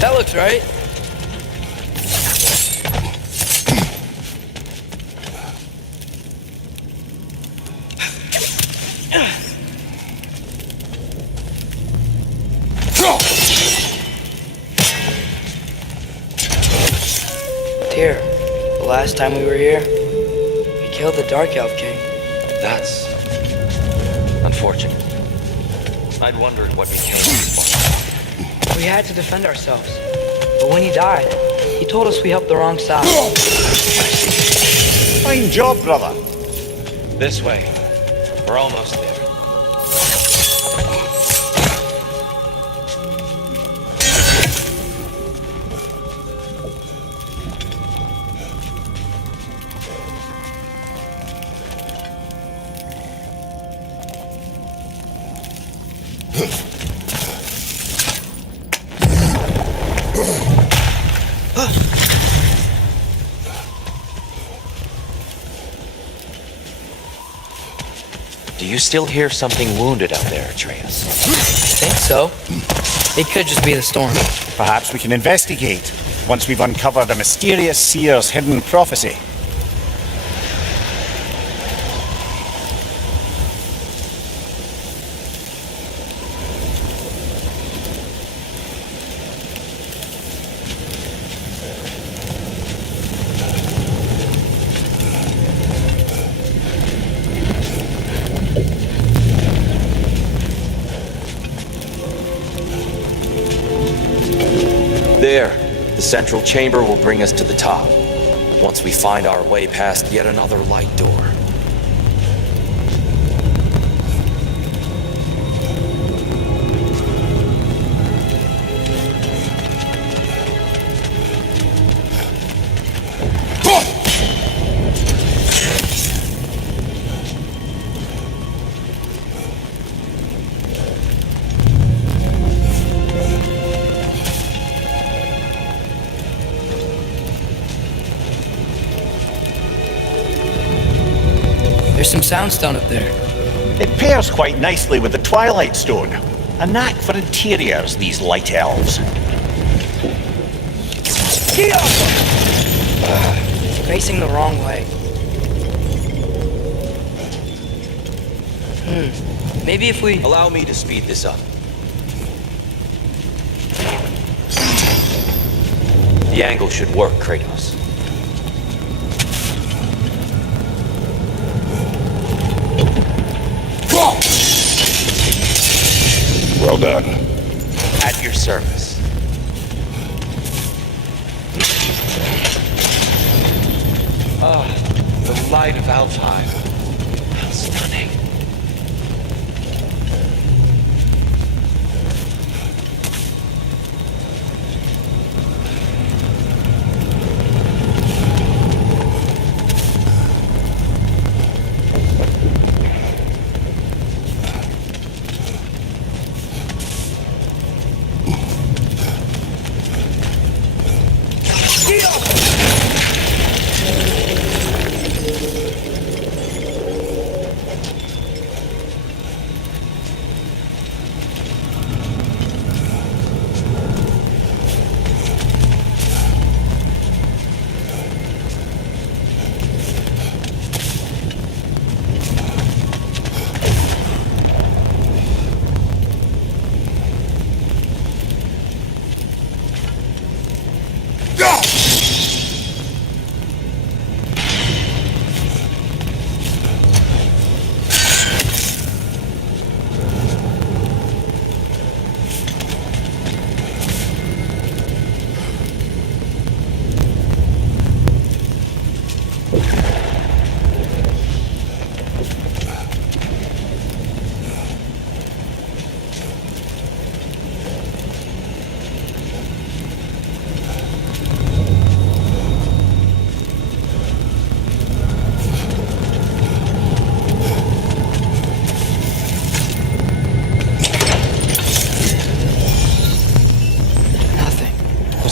That looks right. Dear, the last time we were here, we killed the Dark Elf King. That's unfortunate. I'd wondered what became of his body. We had to defend ourselves. But when he died, he told us we helped the wrong side. Fine job, brother. This way. We're almost there. Do you still hear something wounded out there, Atreus? I think so. It could just be the storm. Perhaps we can investigate once we've uncovered a mysterious seer's hidden prophecy. There. The central chamber will bring us to the top. Once we find our way past yet another light door. There's some soundstone up there. It pairs quite nicely with the Twilight Stone. A knack for interiors, these light elves. Facing the wrong way. Maybe if we... Allow me to speed this up. The angle should work, Kratos. Well done. At your service. The light of Alfheim. How stunning.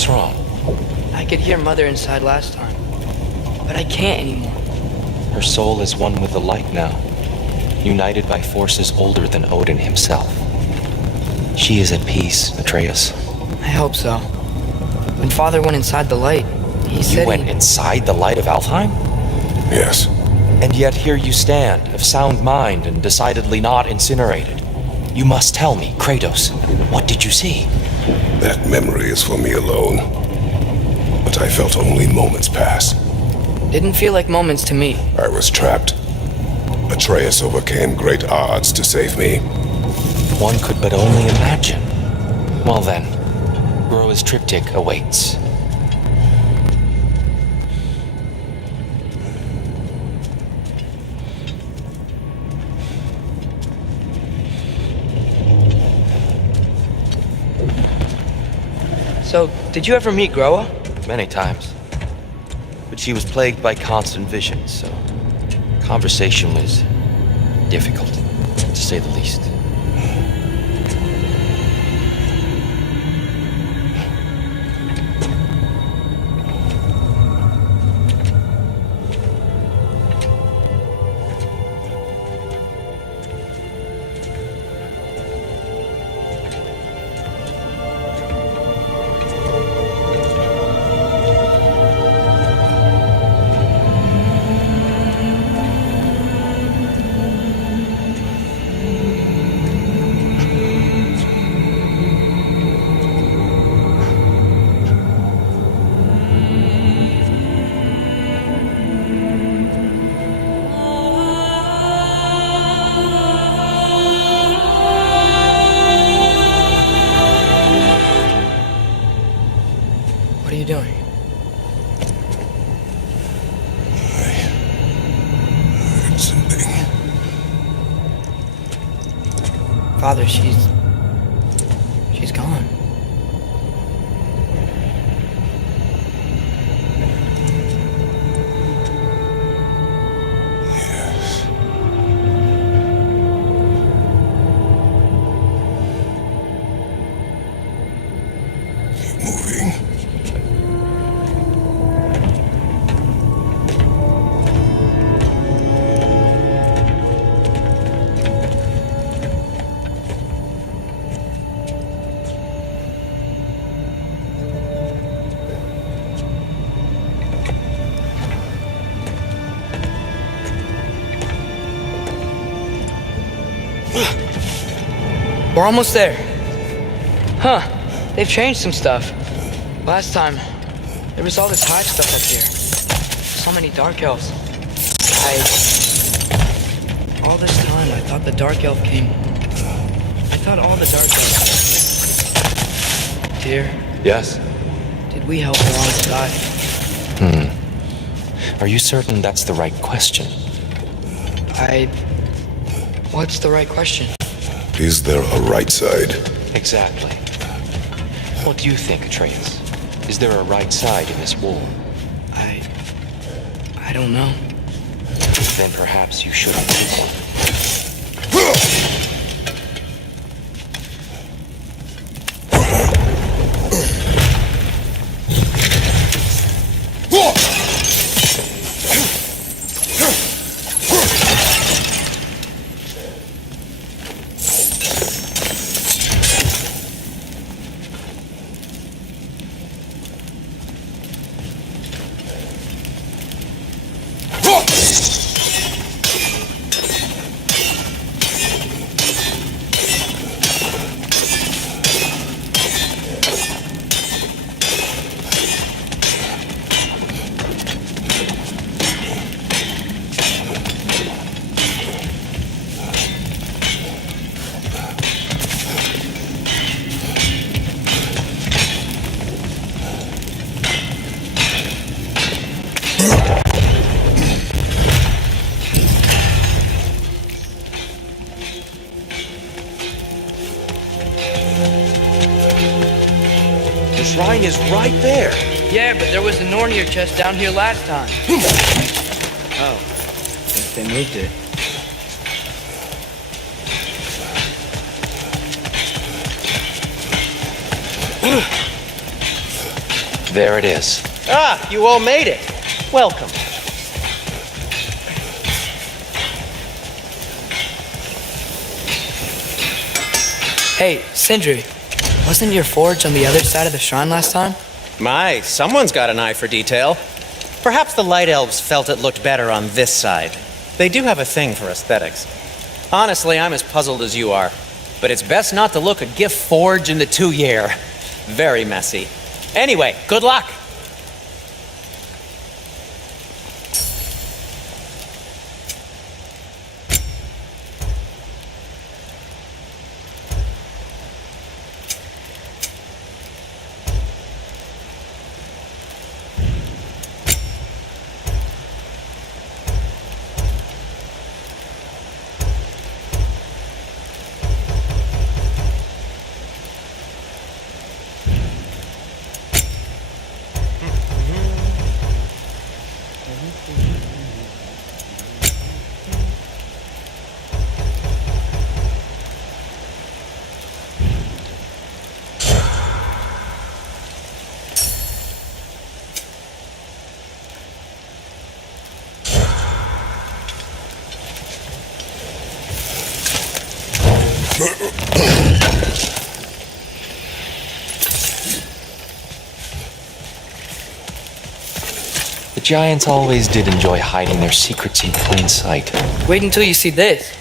What's wrong? I could hear Mother inside last time, but I can't anymore. Her soul is one with the light now, united by forces older than Odin himself. She is at peace, Atreus. I hope so. When Father went inside the light, he said You went inside the light of Alfheim? Yes. And yet here you stand, of sound mind and decidedly not incinerated. You must tell me, Kratos, what did you see? That memory is for me alone. But I felt only moments pass. Didn't feel like moments to me. I was trapped. Atreus overcame great odds to save me. One could but only imagine. Well then, Groa's triptych awaits. So, did you ever meet Groa? Many times. But she was plagued by constant visions, so conversation was difficult, to say the least. What are you doing? I heard something. Father, she's gone. Yes. Keep moving. We're almost there. Huh. They've changed some stuff. Last time, there was all this hive stuff up here. So many dark elves. All this time, I thought the dark elf came. I thought all the dark elves. Dear, Yes? did we help alongside? Are you certain that's the right question? What's the right question? Is there a right side? Exactly. What do you think, Atreus? Is there a right side in this war? I don't know. Then perhaps you shouldn't pick one. The shrine is right there. Yeah, but there was a Nornir chest down here last time. Oh, guess they moved it. There it is. Ah, you all made it. Welcome. Hey, Sindri, wasn't your forge on the other side of the shrine last time? My, someone's got an eye for detail. Perhaps the Light Elves felt it looked better on this side. They do have a thing for aesthetics. Honestly, I'm as puzzled as you are. But it's best not to look a gift forge in the 2-year. Very messy. Anyway, good luck! The giants always did enjoy hiding their secrets in plain sight. Wait until you see this.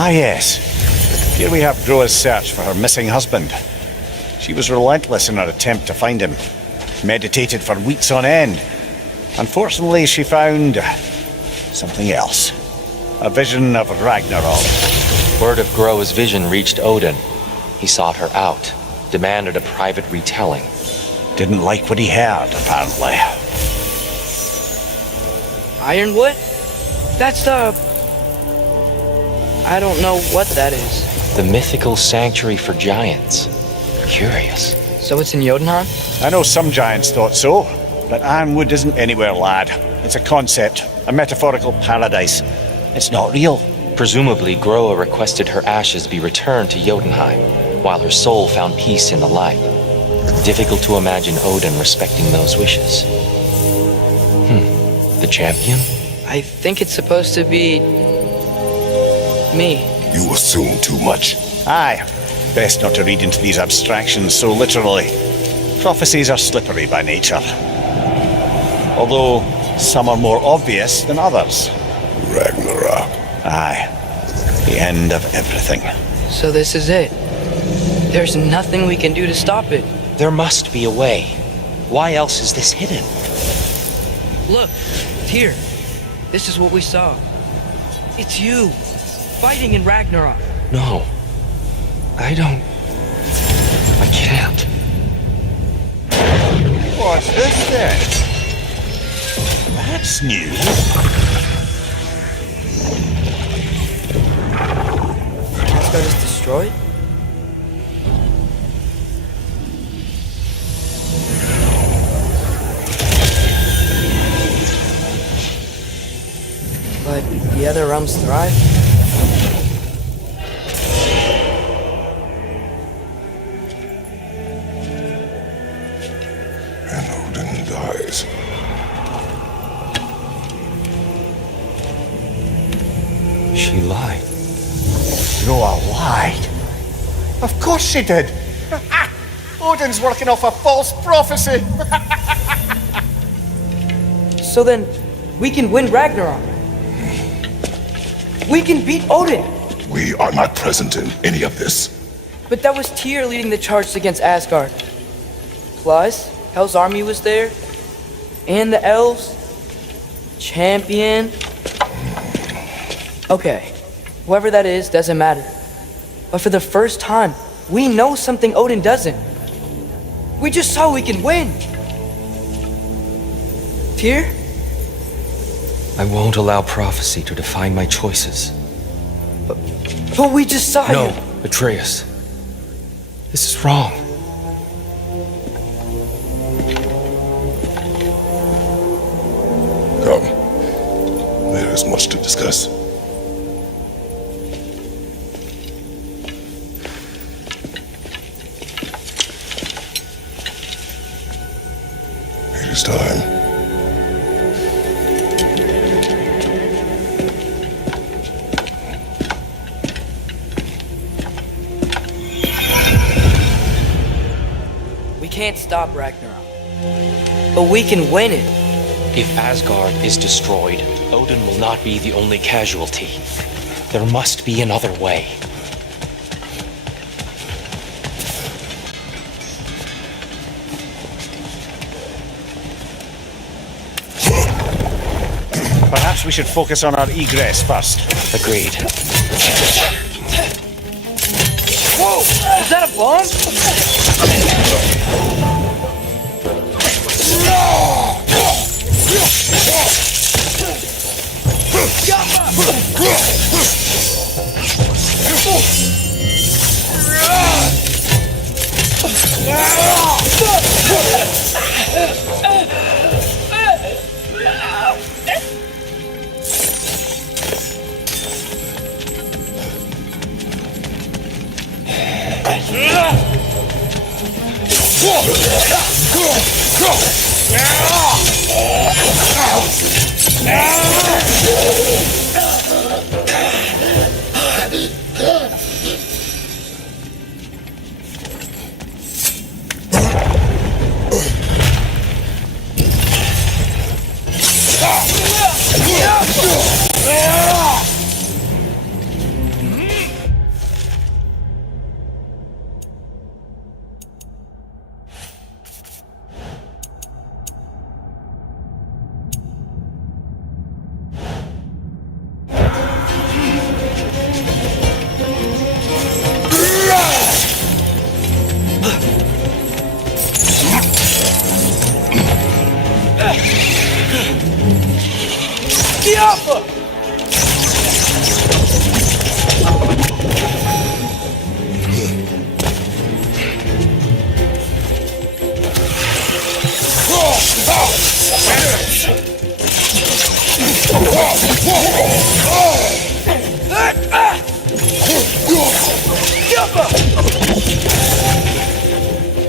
Ah, yes. Here we have Groa's search for her missing husband. She was relentless in her attempt to find him. Meditated for weeks on end. Unfortunately, she found something else. A vision of Ragnarok. Word of Groa's vision reached Odin. He sought her out, demanded a private retelling. Didn't like what he heard, apparently. Ironwood? That's the... I don't know what that is. The mythical sanctuary for giants. Curious. So it's in Jotunheim? I know some giants thought so, but Ironwood isn't anywhere, lad. It's a concept, a metaphorical paradise. It's not real. Presumably, Groa requested her ashes be returned to Jotunheim, while her soul found peace in the light. Difficult to imagine Odin respecting those wishes. The champion? I think it's supposed to be... me. You assume too much. Aye. Best not to read into these abstractions so literally. Prophecies are slippery by nature. Although some are more obvious than others. Ragnarok. Aye. The end of everything. So this is it. There's nothing we can do to stop it. There must be a way. Why else is this hidden? Look, here. This is what we saw. It's you, fighting in Ragnarok. No. I can't. What's this then? That's new. Asgard is destroyed? But the other realms thrive? And Odin dies. She lied. Groa lied. Of course she did. Odin's working off a false prophecy. So then, we can win Ragnarok. We can beat Odin. We are not present in any of this. But that was Tyr leading the charge against Asgard. Plus, Hell's army was there. And the elves. Champion. Okay, whoever that is doesn't matter. But for the first time, we know something Odin doesn't. We just saw we can win. Tyr? I won't allow prophecy to define my choices. But we just saw No, you. Atreus. This is wrong. Come. There is much to discuss. It is time. We can't stop Ragnarok. But we can win it. If Asgard is destroyed, Odin will not be the only casualty. There must be another way. Perhaps we should focus on our egress first. Agreed. Whoa! Is that a bomb?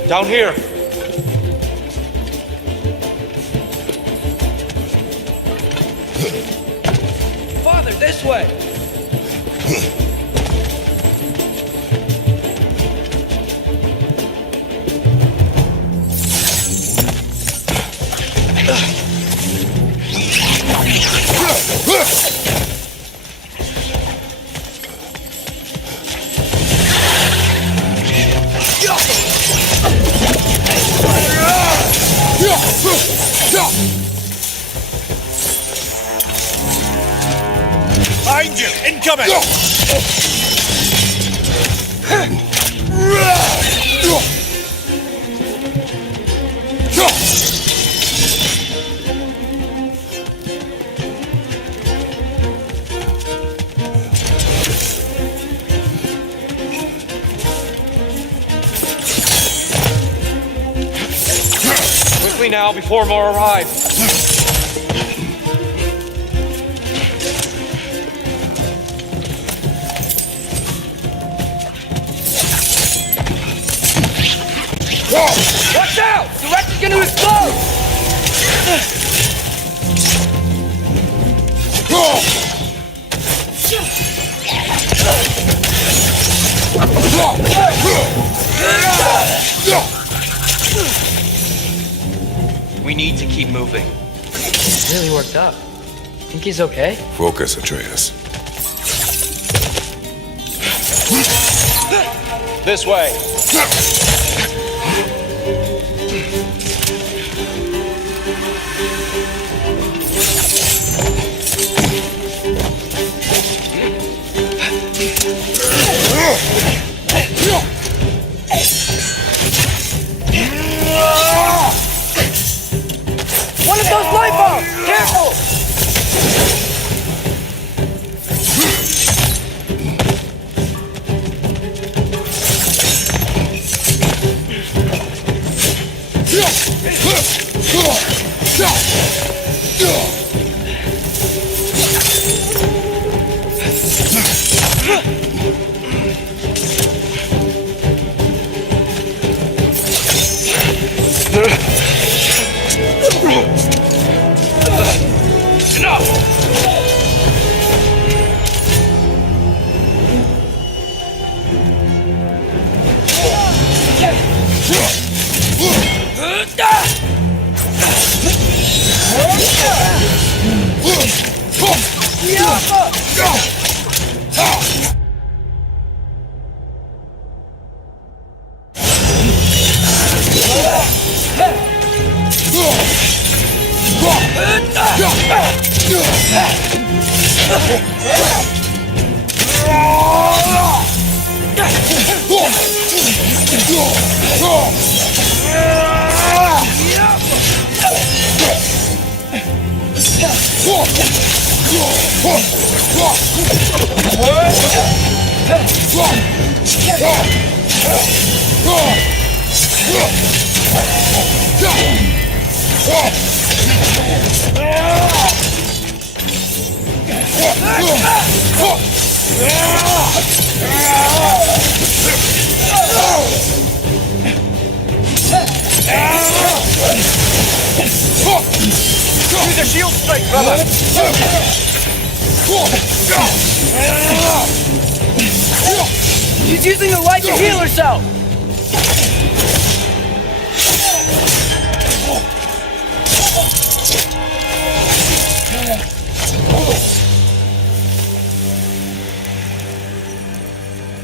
Down here! Father, this way! Behind you! Incoming! Quickly now, before more arrive. Watch out! The wreck is gonna explode! We need to keep moving. He's really worked up. Think he's okay? Focus, Atreus. This way. One of those light bulbs! Careful! Use a shield strike, brother! She's using the light to heal herself!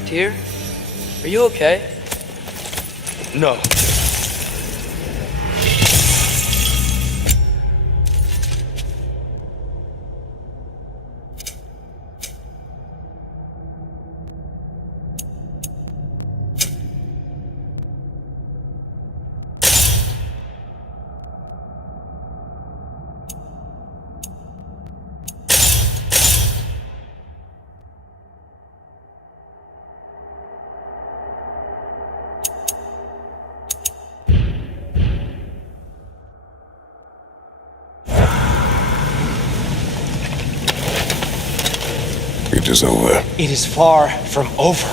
Tyr, are you okay? No. It is over. It is far from over.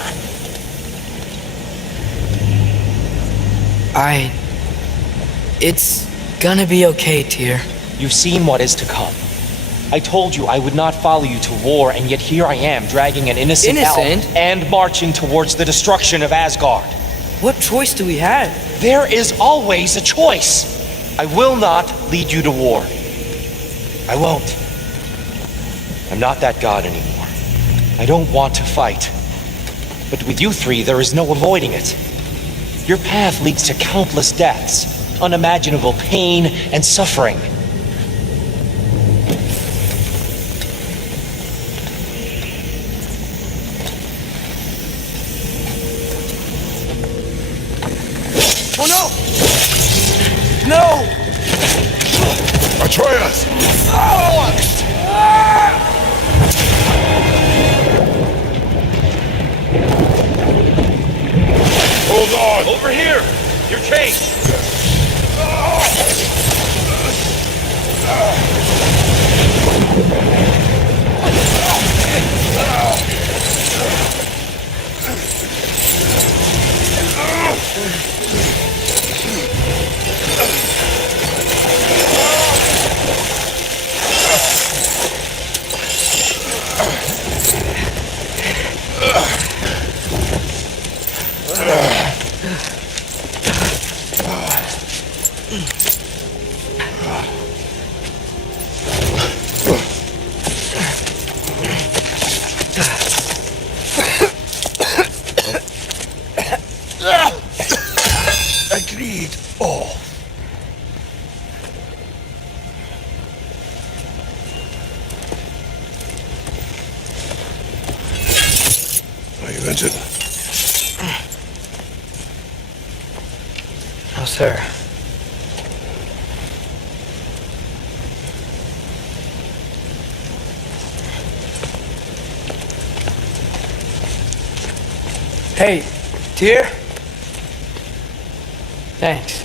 It's gonna be okay, Tyr. You've seen what is to come. I told you I would not follow you to war, and yet here I am, dragging an innocent elf Innocent? and marching towards the destruction of Asgard. What choice do we have? There is always a choice. I will not lead you to war. I won't. I'm not that god anymore. I don't want to fight. But with you three, there is no avoiding it. Your path leads to countless deaths, unimaginable pain and suffering. Oh no! No! Atreus! Hold on! Over here! You're chased! Agreed. All. Are you injured? No, sir. Hey, Tyr? Thanks.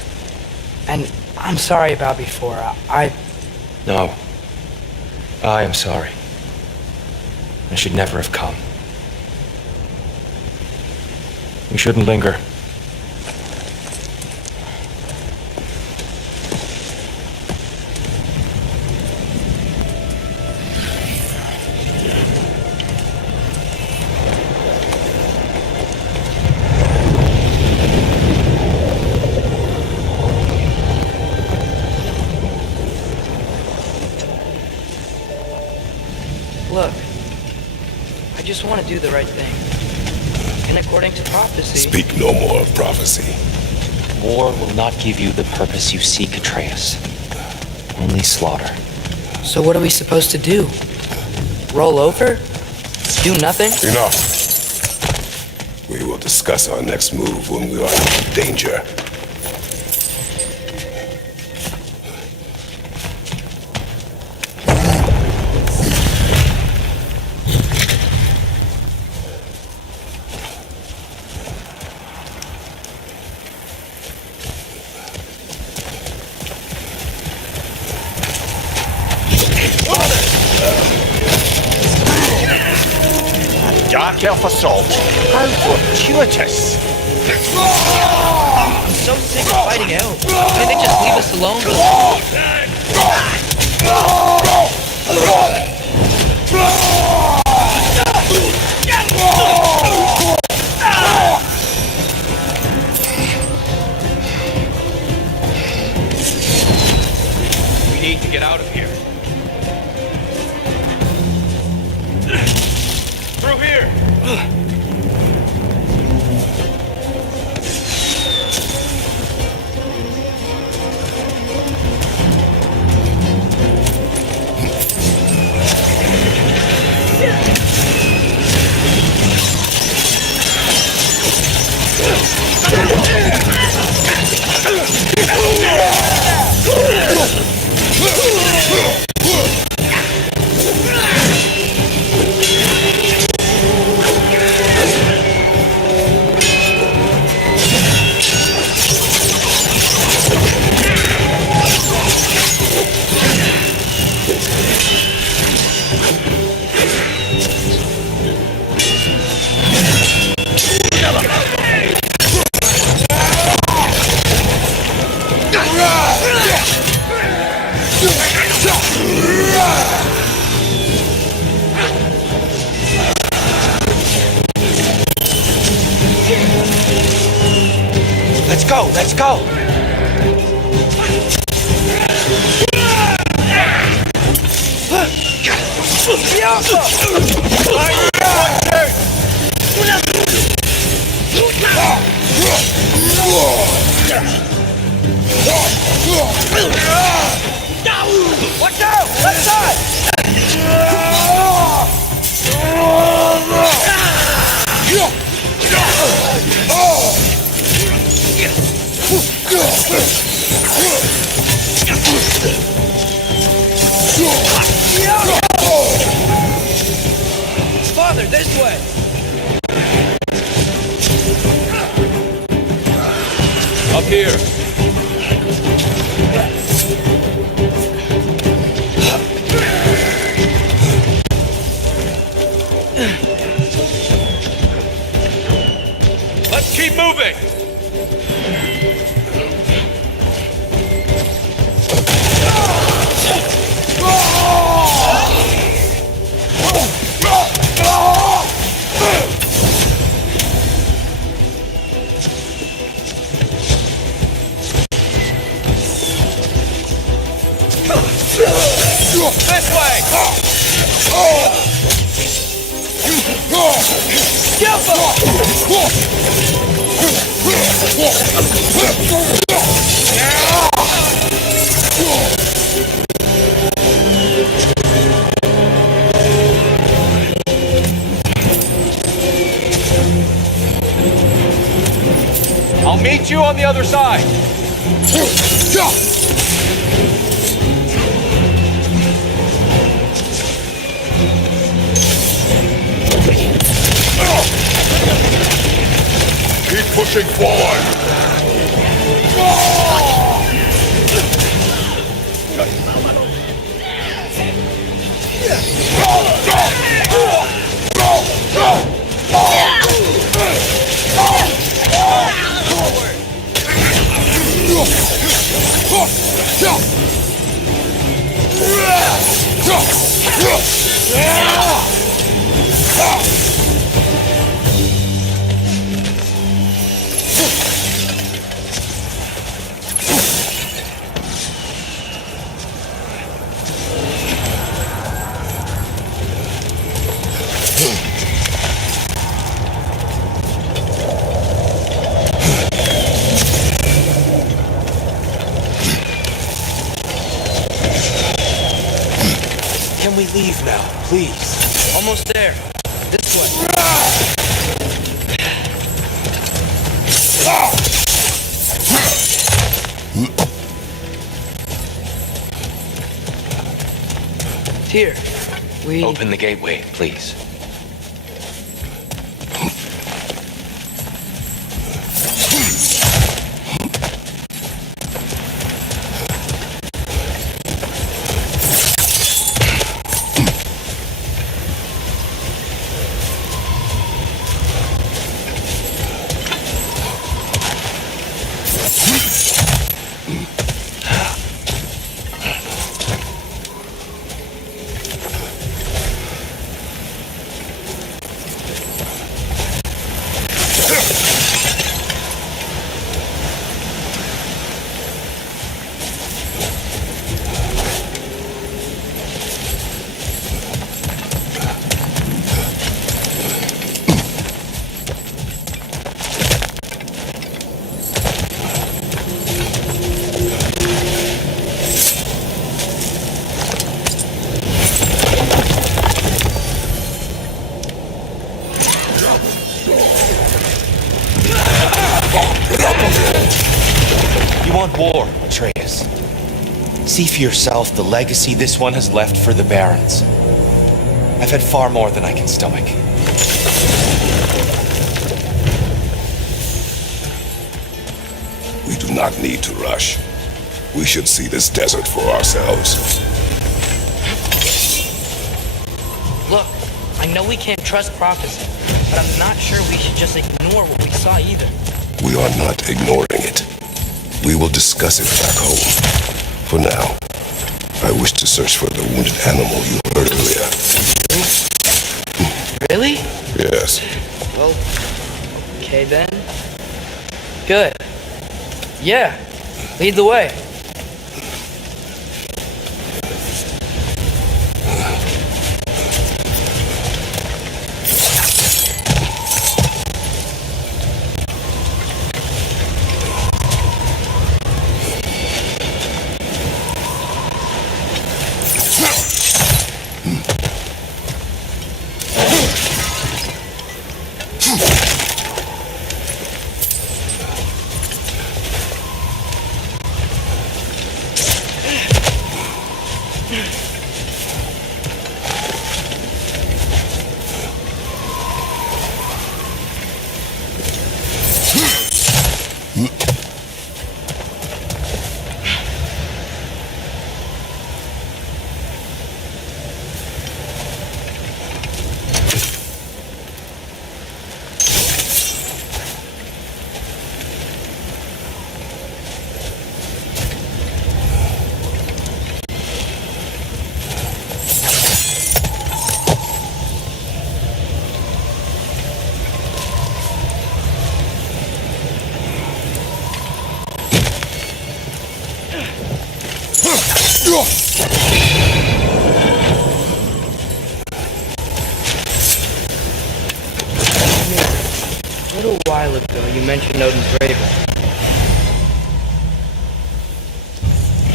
And I'm sorry about before. No. I am sorry. I should never have come. We shouldn't linger. Look, I just want to do the right thing. And according to prophecy... Speak no more of prophecy. War will not give you the purpose you seek, Atreus. Only slaughter. So what are we supposed to do? Roll over? Do nothing? Enough. We will discuss our next move when we are in danger. Dark elf assault. How fortuitous. I'm so sick of fighting elves. Can't they just leave us alone? We need to get out of here. Through here! Let's go! Let's go! Watch out! Left side! Father, this way! Up here! Let's keep moving! This way! I'll meet you on the other side. Keep pushing forward! Can we leave now, please? Almost there. This way. Here, we... Open the gateway, please. You want war, Atreus. See for yourself the legacy this one has left for the Barons. I've had far more than I can stomach. We do not need to rush. We should see this desert for ourselves. Look, I know we can't trust prophecy, but I'm not sure we should just ignore what we saw either. We are not ignoring it. We will discuss it back home. For now, I wish to search for the wounded animal you heard earlier. Really? Yes. Well, okay then. Good. Yeah, lead the way. A little while ago, you mentioned Odin's Raven.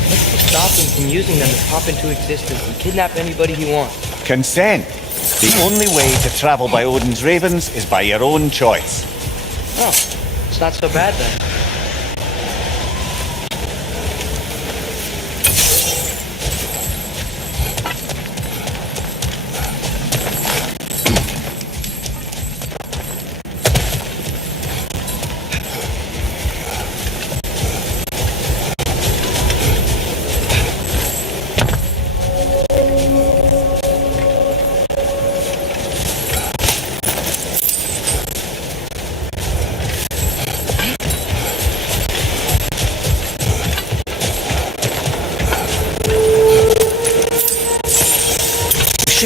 What's to stop him from using them to pop into existence and kidnap anybody he wants? Consent. The only way to travel by Odin's ravens is by your own choice. Oh, it's not so bad then.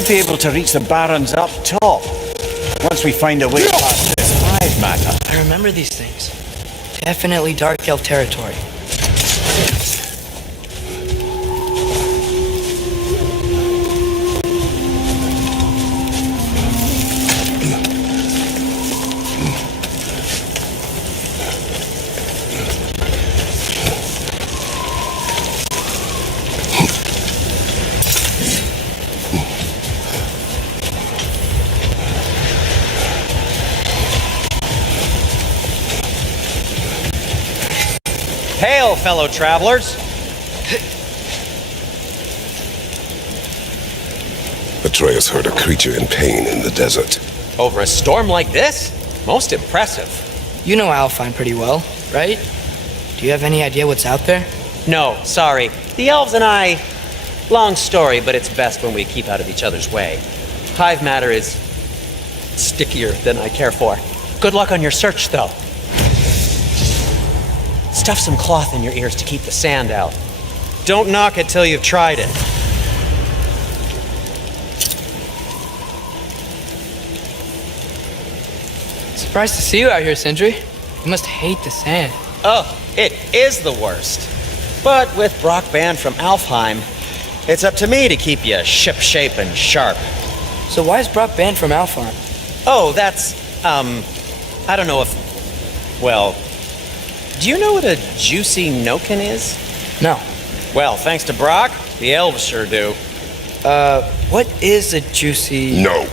Be able to reach the barons up top once we find a way past this hive matter. I remember these things. Definitely Dark Elf territory. fellow travelers. Atreus heard a creature in pain in the desert. Over a storm like this? Most impressive. You know Alfheim pretty well, right? Do you have any idea what's out there? No, sorry. The elves and I... Long story, but it's best when we keep out of each other's way. Hive matter is... stickier than I care for. Good luck on your search, though. Stuff some cloth in your ears to keep the sand out. Don't knock it till you've tried it. Surprised to see you out here, Sindri. You must hate the sand. Oh, it is the worst. But with Brock banned from Alfheim, it's up to me to keep you ship-shape and sharp. So why is Brock banned from Alfheim? Oh, that's, I don't know if... Well, do you know what a juicy noken is? No. Well, thanks to Brock, the elves sure do. What is a juicy... No.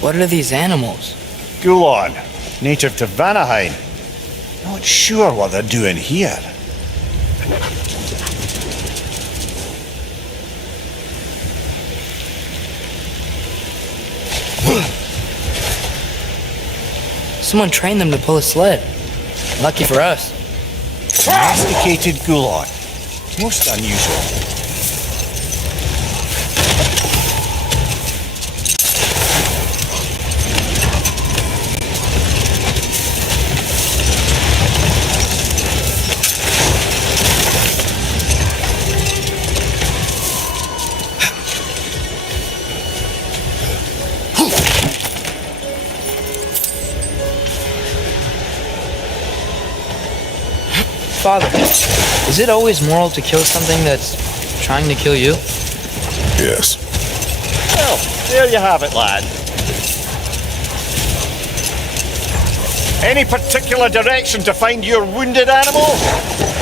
What are these animals? Gulon, native to Vanaheim. Not sure what they're doing here. Someone trained them to pull a sled. Lucky for us. Domesticated Gulon. Most unusual. Father, is it always moral to kill something that's trying to kill you? Yes. Well, there you have it, lad. Any particular direction to find your wounded animal?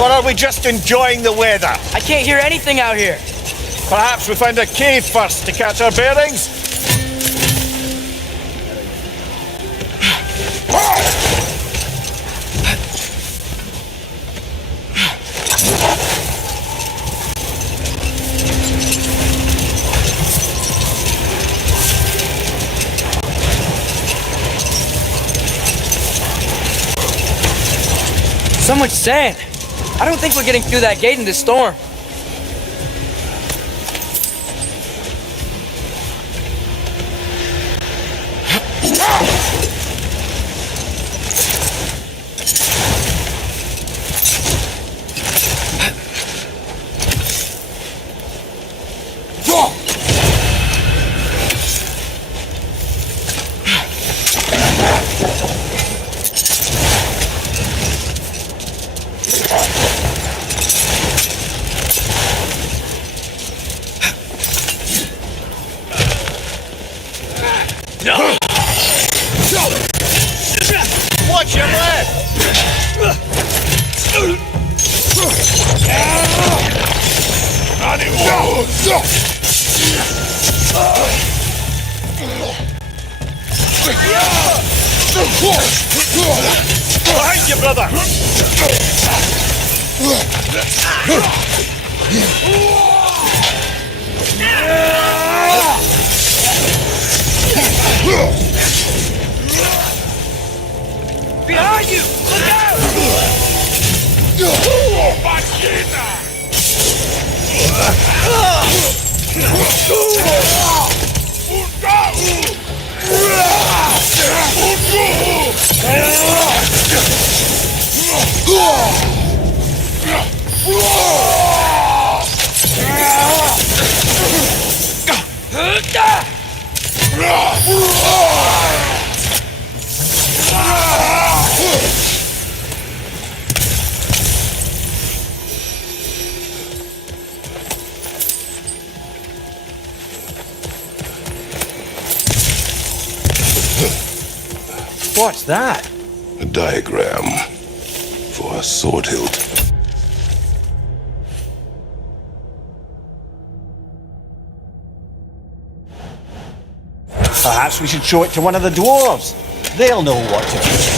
Or are we just enjoying the weather? I can't hear anything out here. Perhaps we find a cave first to catch our bearings? So much sand. I don't think we're getting through that gate in this storm. Watch your left! Behind you, brother! Behind you! Look out! What's that? A diagram for a sword hilt. Perhaps we should show it to one of the dwarves. They'll know what to do.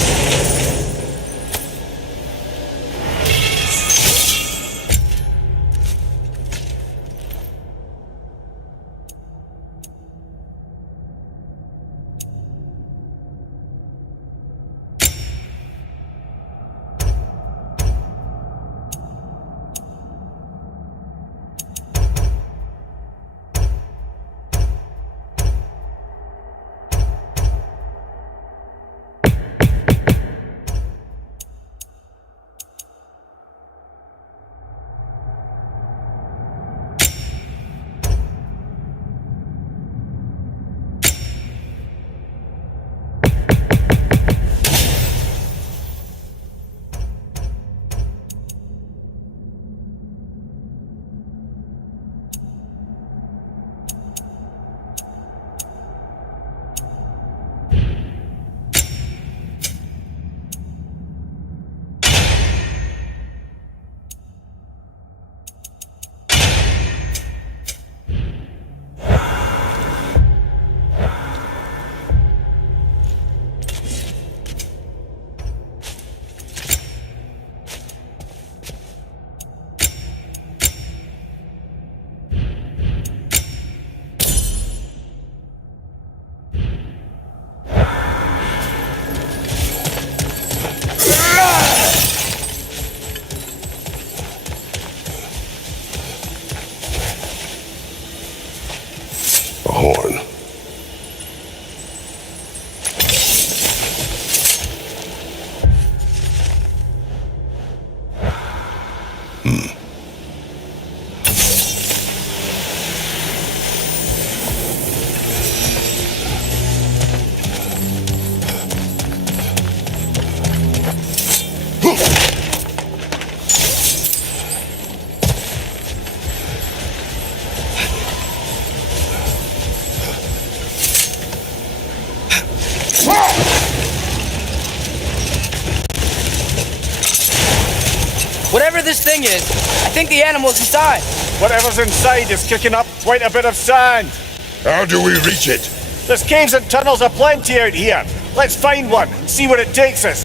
A horn. Whatever this thing is, I think the animal's inside. Whatever's inside is kicking up quite a bit of sand. How do we reach it? There's caves and tunnels aplenty out here. Let's find one and see where it takes us.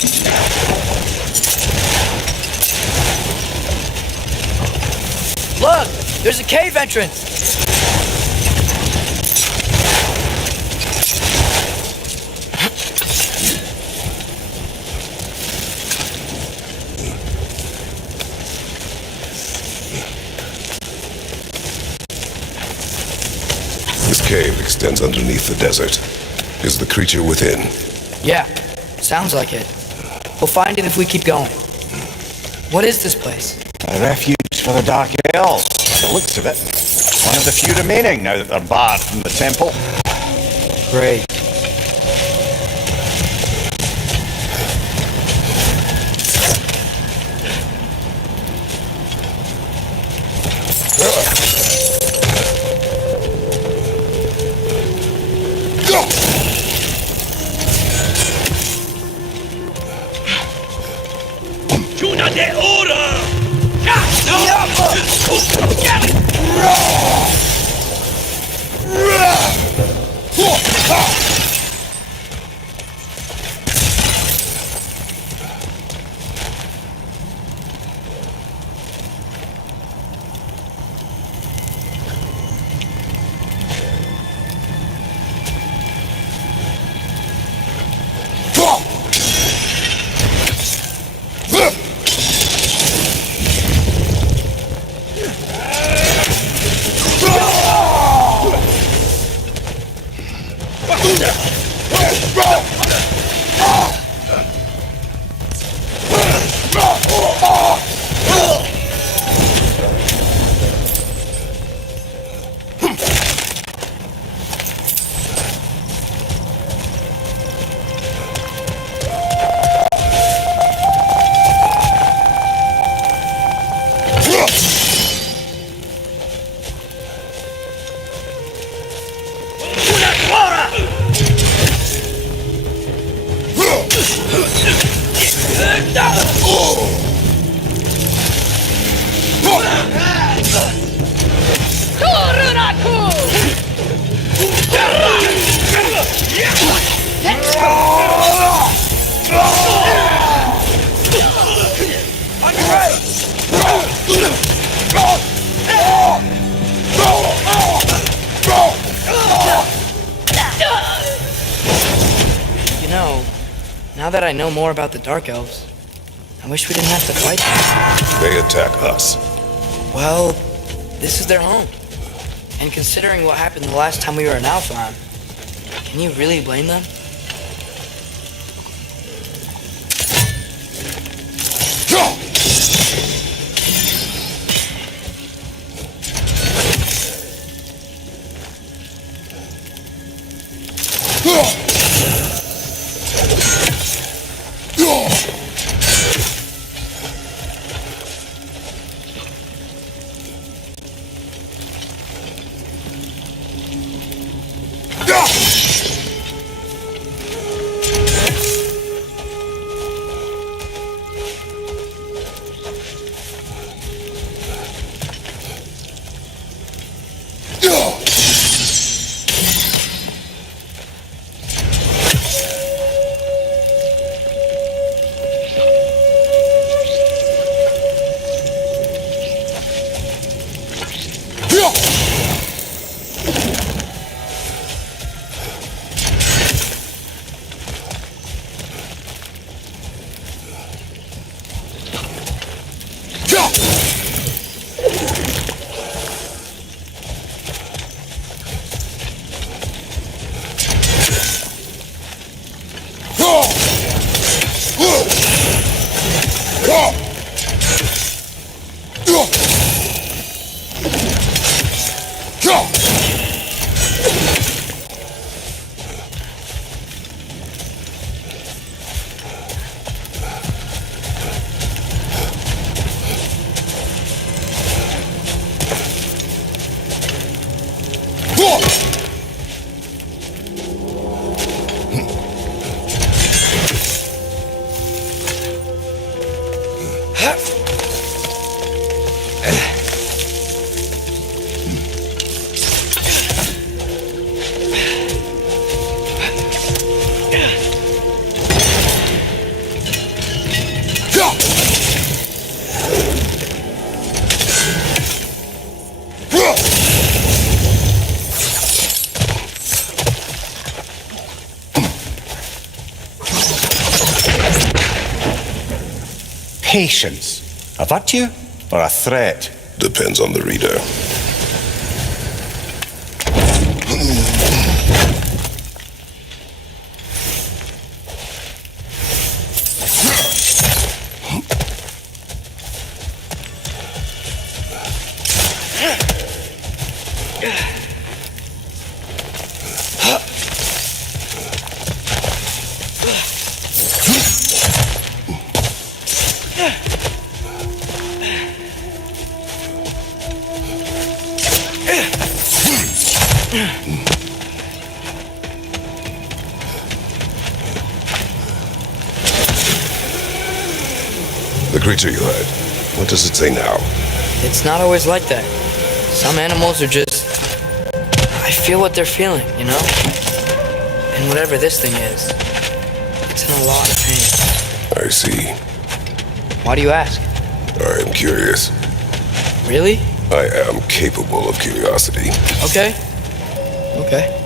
Look! There's a cave entrance! This cave extends underneath the desert. Is the creature within? Yeah, sounds like it. We'll find it if we keep going. What is this place? A refuge for the Dark Elves, by the looks of it. One of the few remaining now that they're barred from the temple. Great. Now that I know more about the Dark Elves, I wish we didn't have to fight them. They attack us. Well, this is their home. And considering what happened the last time we were in Alfheim, can you really blame them? patience a virtue or a threat? Depends on the reader. The creature you heard, what does it say now? It's not always like that. Some animals are just... I feel what they're feeling, you know? And whatever this thing is, it's in a lot of pain. I see. Why do you ask? I am curious. Really? I am capable of curiosity. Okay. Okay.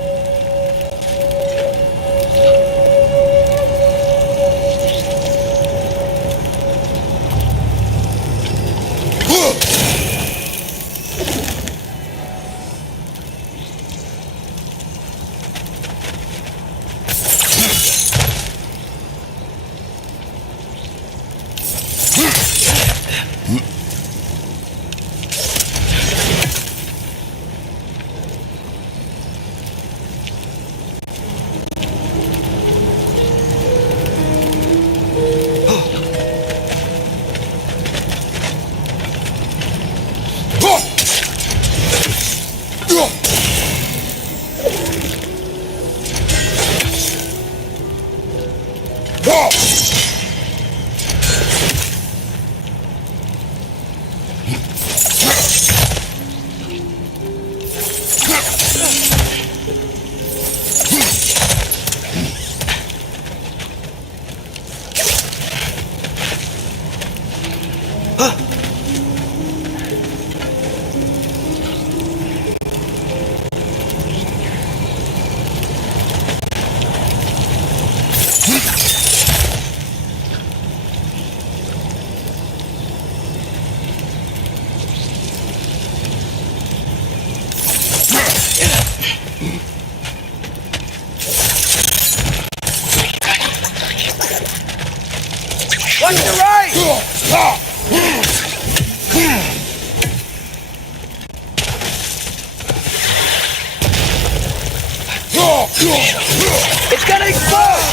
Watch the right! It's gonna explode!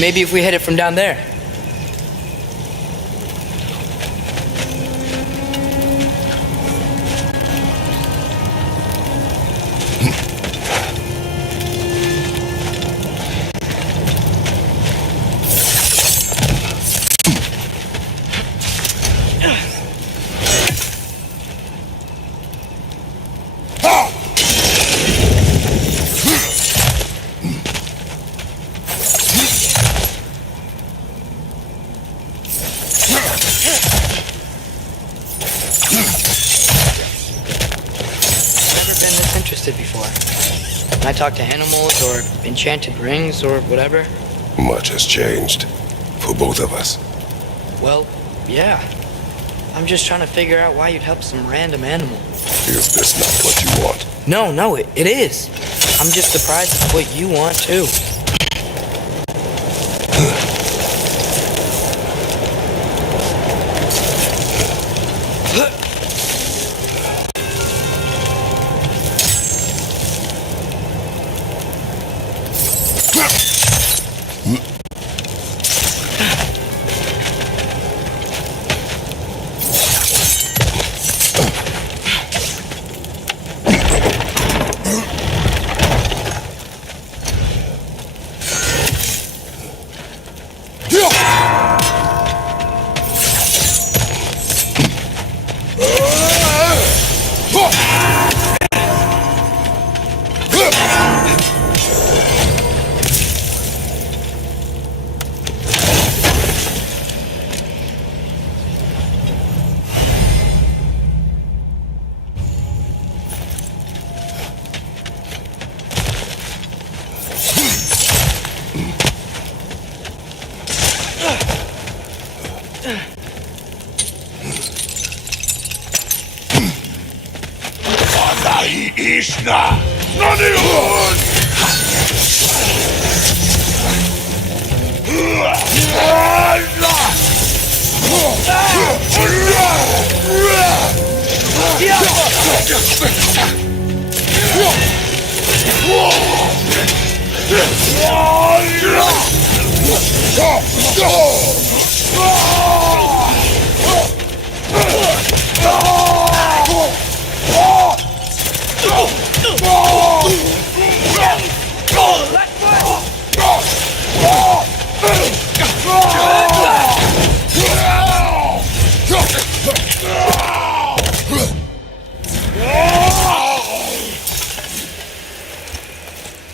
Maybe if we hit it from down there. Before. I talk to animals or enchanted rings or whatever. Much has changed for both of us. Well, yeah. I'm just trying to figure out why you'd help some random animal. Is this not what you want? No, it is. I'm just surprised it's what you want too. Ishna! Naniun!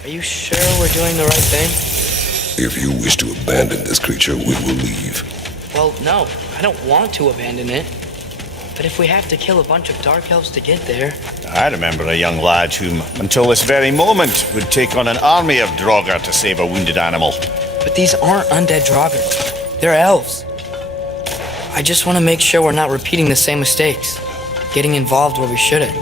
Are you sure we're doing the right thing? If you wish to abandon this creature, we will leave. Well, no, I don't want to abandon it. But if we have to kill a bunch of dark elves to get there... I remember a young lad whom, until this very moment, would take on an army of Draugr to save a wounded animal. But these aren't undead Draugr. They're elves. I just want to make sure we're not repeating the same mistakes. Getting involved where we shouldn't.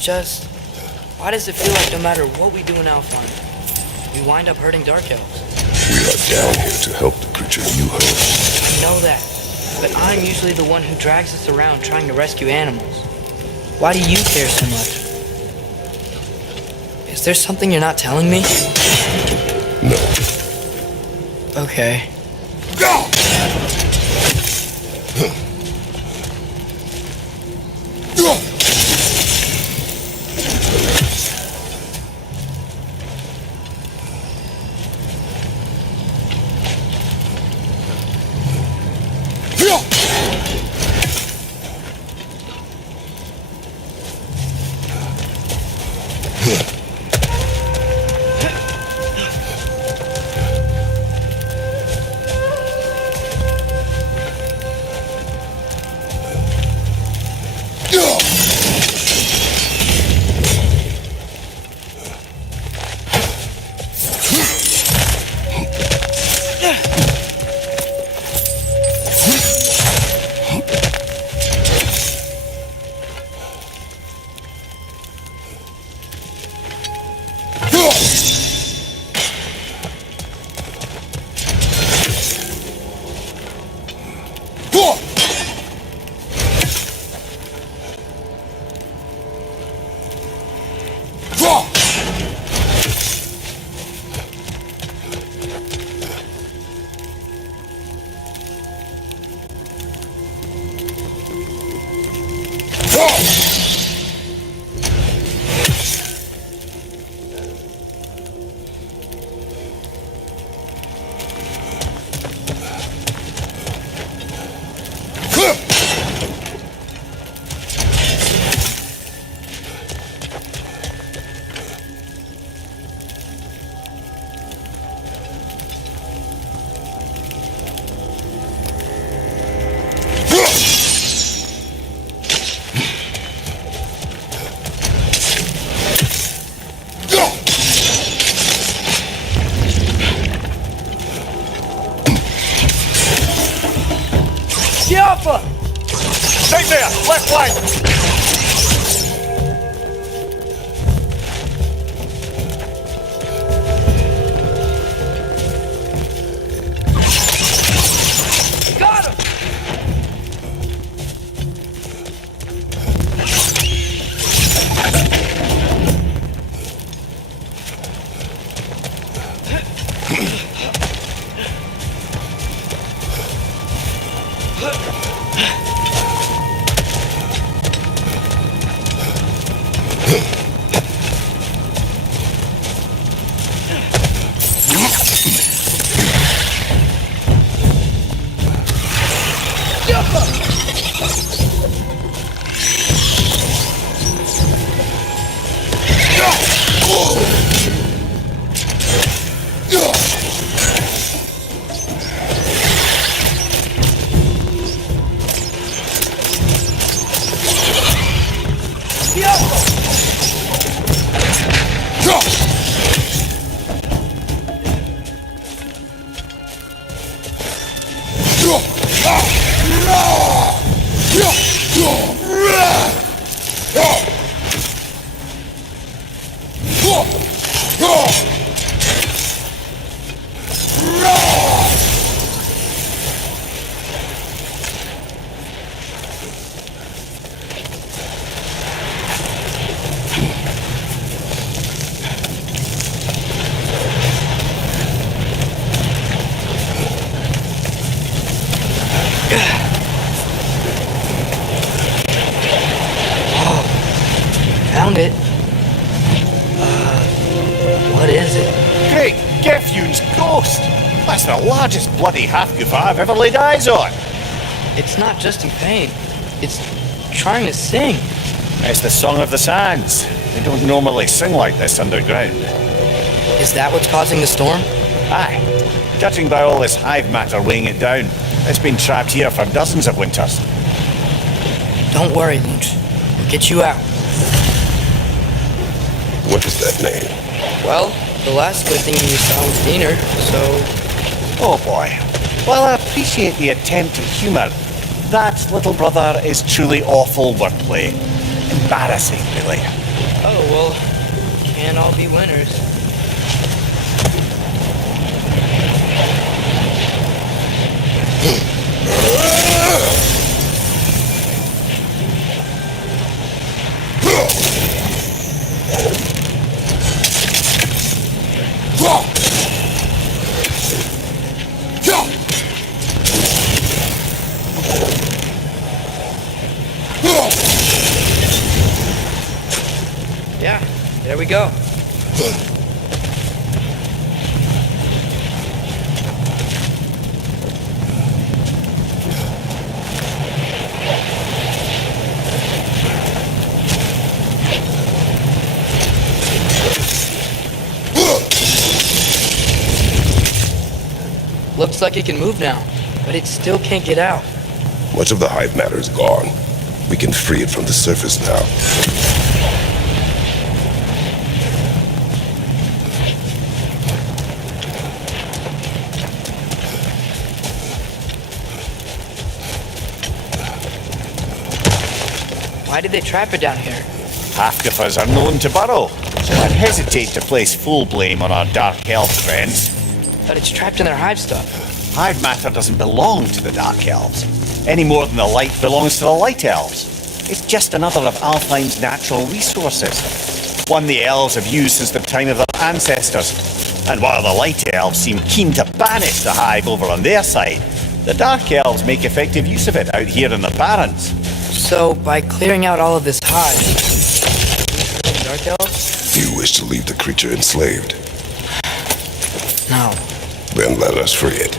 It's just, why does it feel like no matter what we do in Alpine, we wind up hurting Dark Elves? We are down here to help the creature you hurt. I know that, but I'm usually the one who drags us around trying to rescue animals. Why do you care so much? Is there something you're not telling me? No. Okay. Go! Alpha! Stay there! Left flank! Got him! Found it. What is it? Great Geffune's ghost! That's the largest bloody half-goof I've ever laid eyes on. It's not just in pain. It's trying to sing. It's the Song of the Sands. They don't normally sing like this underground. Is that what's causing the storm? Aye. Judging by all this hive matter weighing it down, it's been trapped here for dozens of winters. Don't worry, Lynch. We'll get you out. What is that name? Well, the last good thing you saw was Diener, so... Oh boy. Well, I appreciate the attempt at humour. That, little brother, is truly awful wordplay. Embarrassing, really. Oh, well, can't all be winners. Yeah, there we go. Looks like it can move now, but it still can't get out. Much of the hive matter is gone. We can free it from the surface now. Why did they trap it down here? Half of us are known to burrow, so I'd hesitate to place full blame on our dark elf friends. But it's trapped in their hive stuff. Hive matter doesn't belong to the dark elves, any more than the light belongs to the light elves. It's just another of Alfheim's natural resources, one the elves have used since the time of their ancestors. And while the light elves seem keen to banish the hive over on their side, the dark elves make effective use of it out here in the Barrens. So, by clearing out all of this hive, dark elves? You wish to leave the creature enslaved? No. Then let us free it.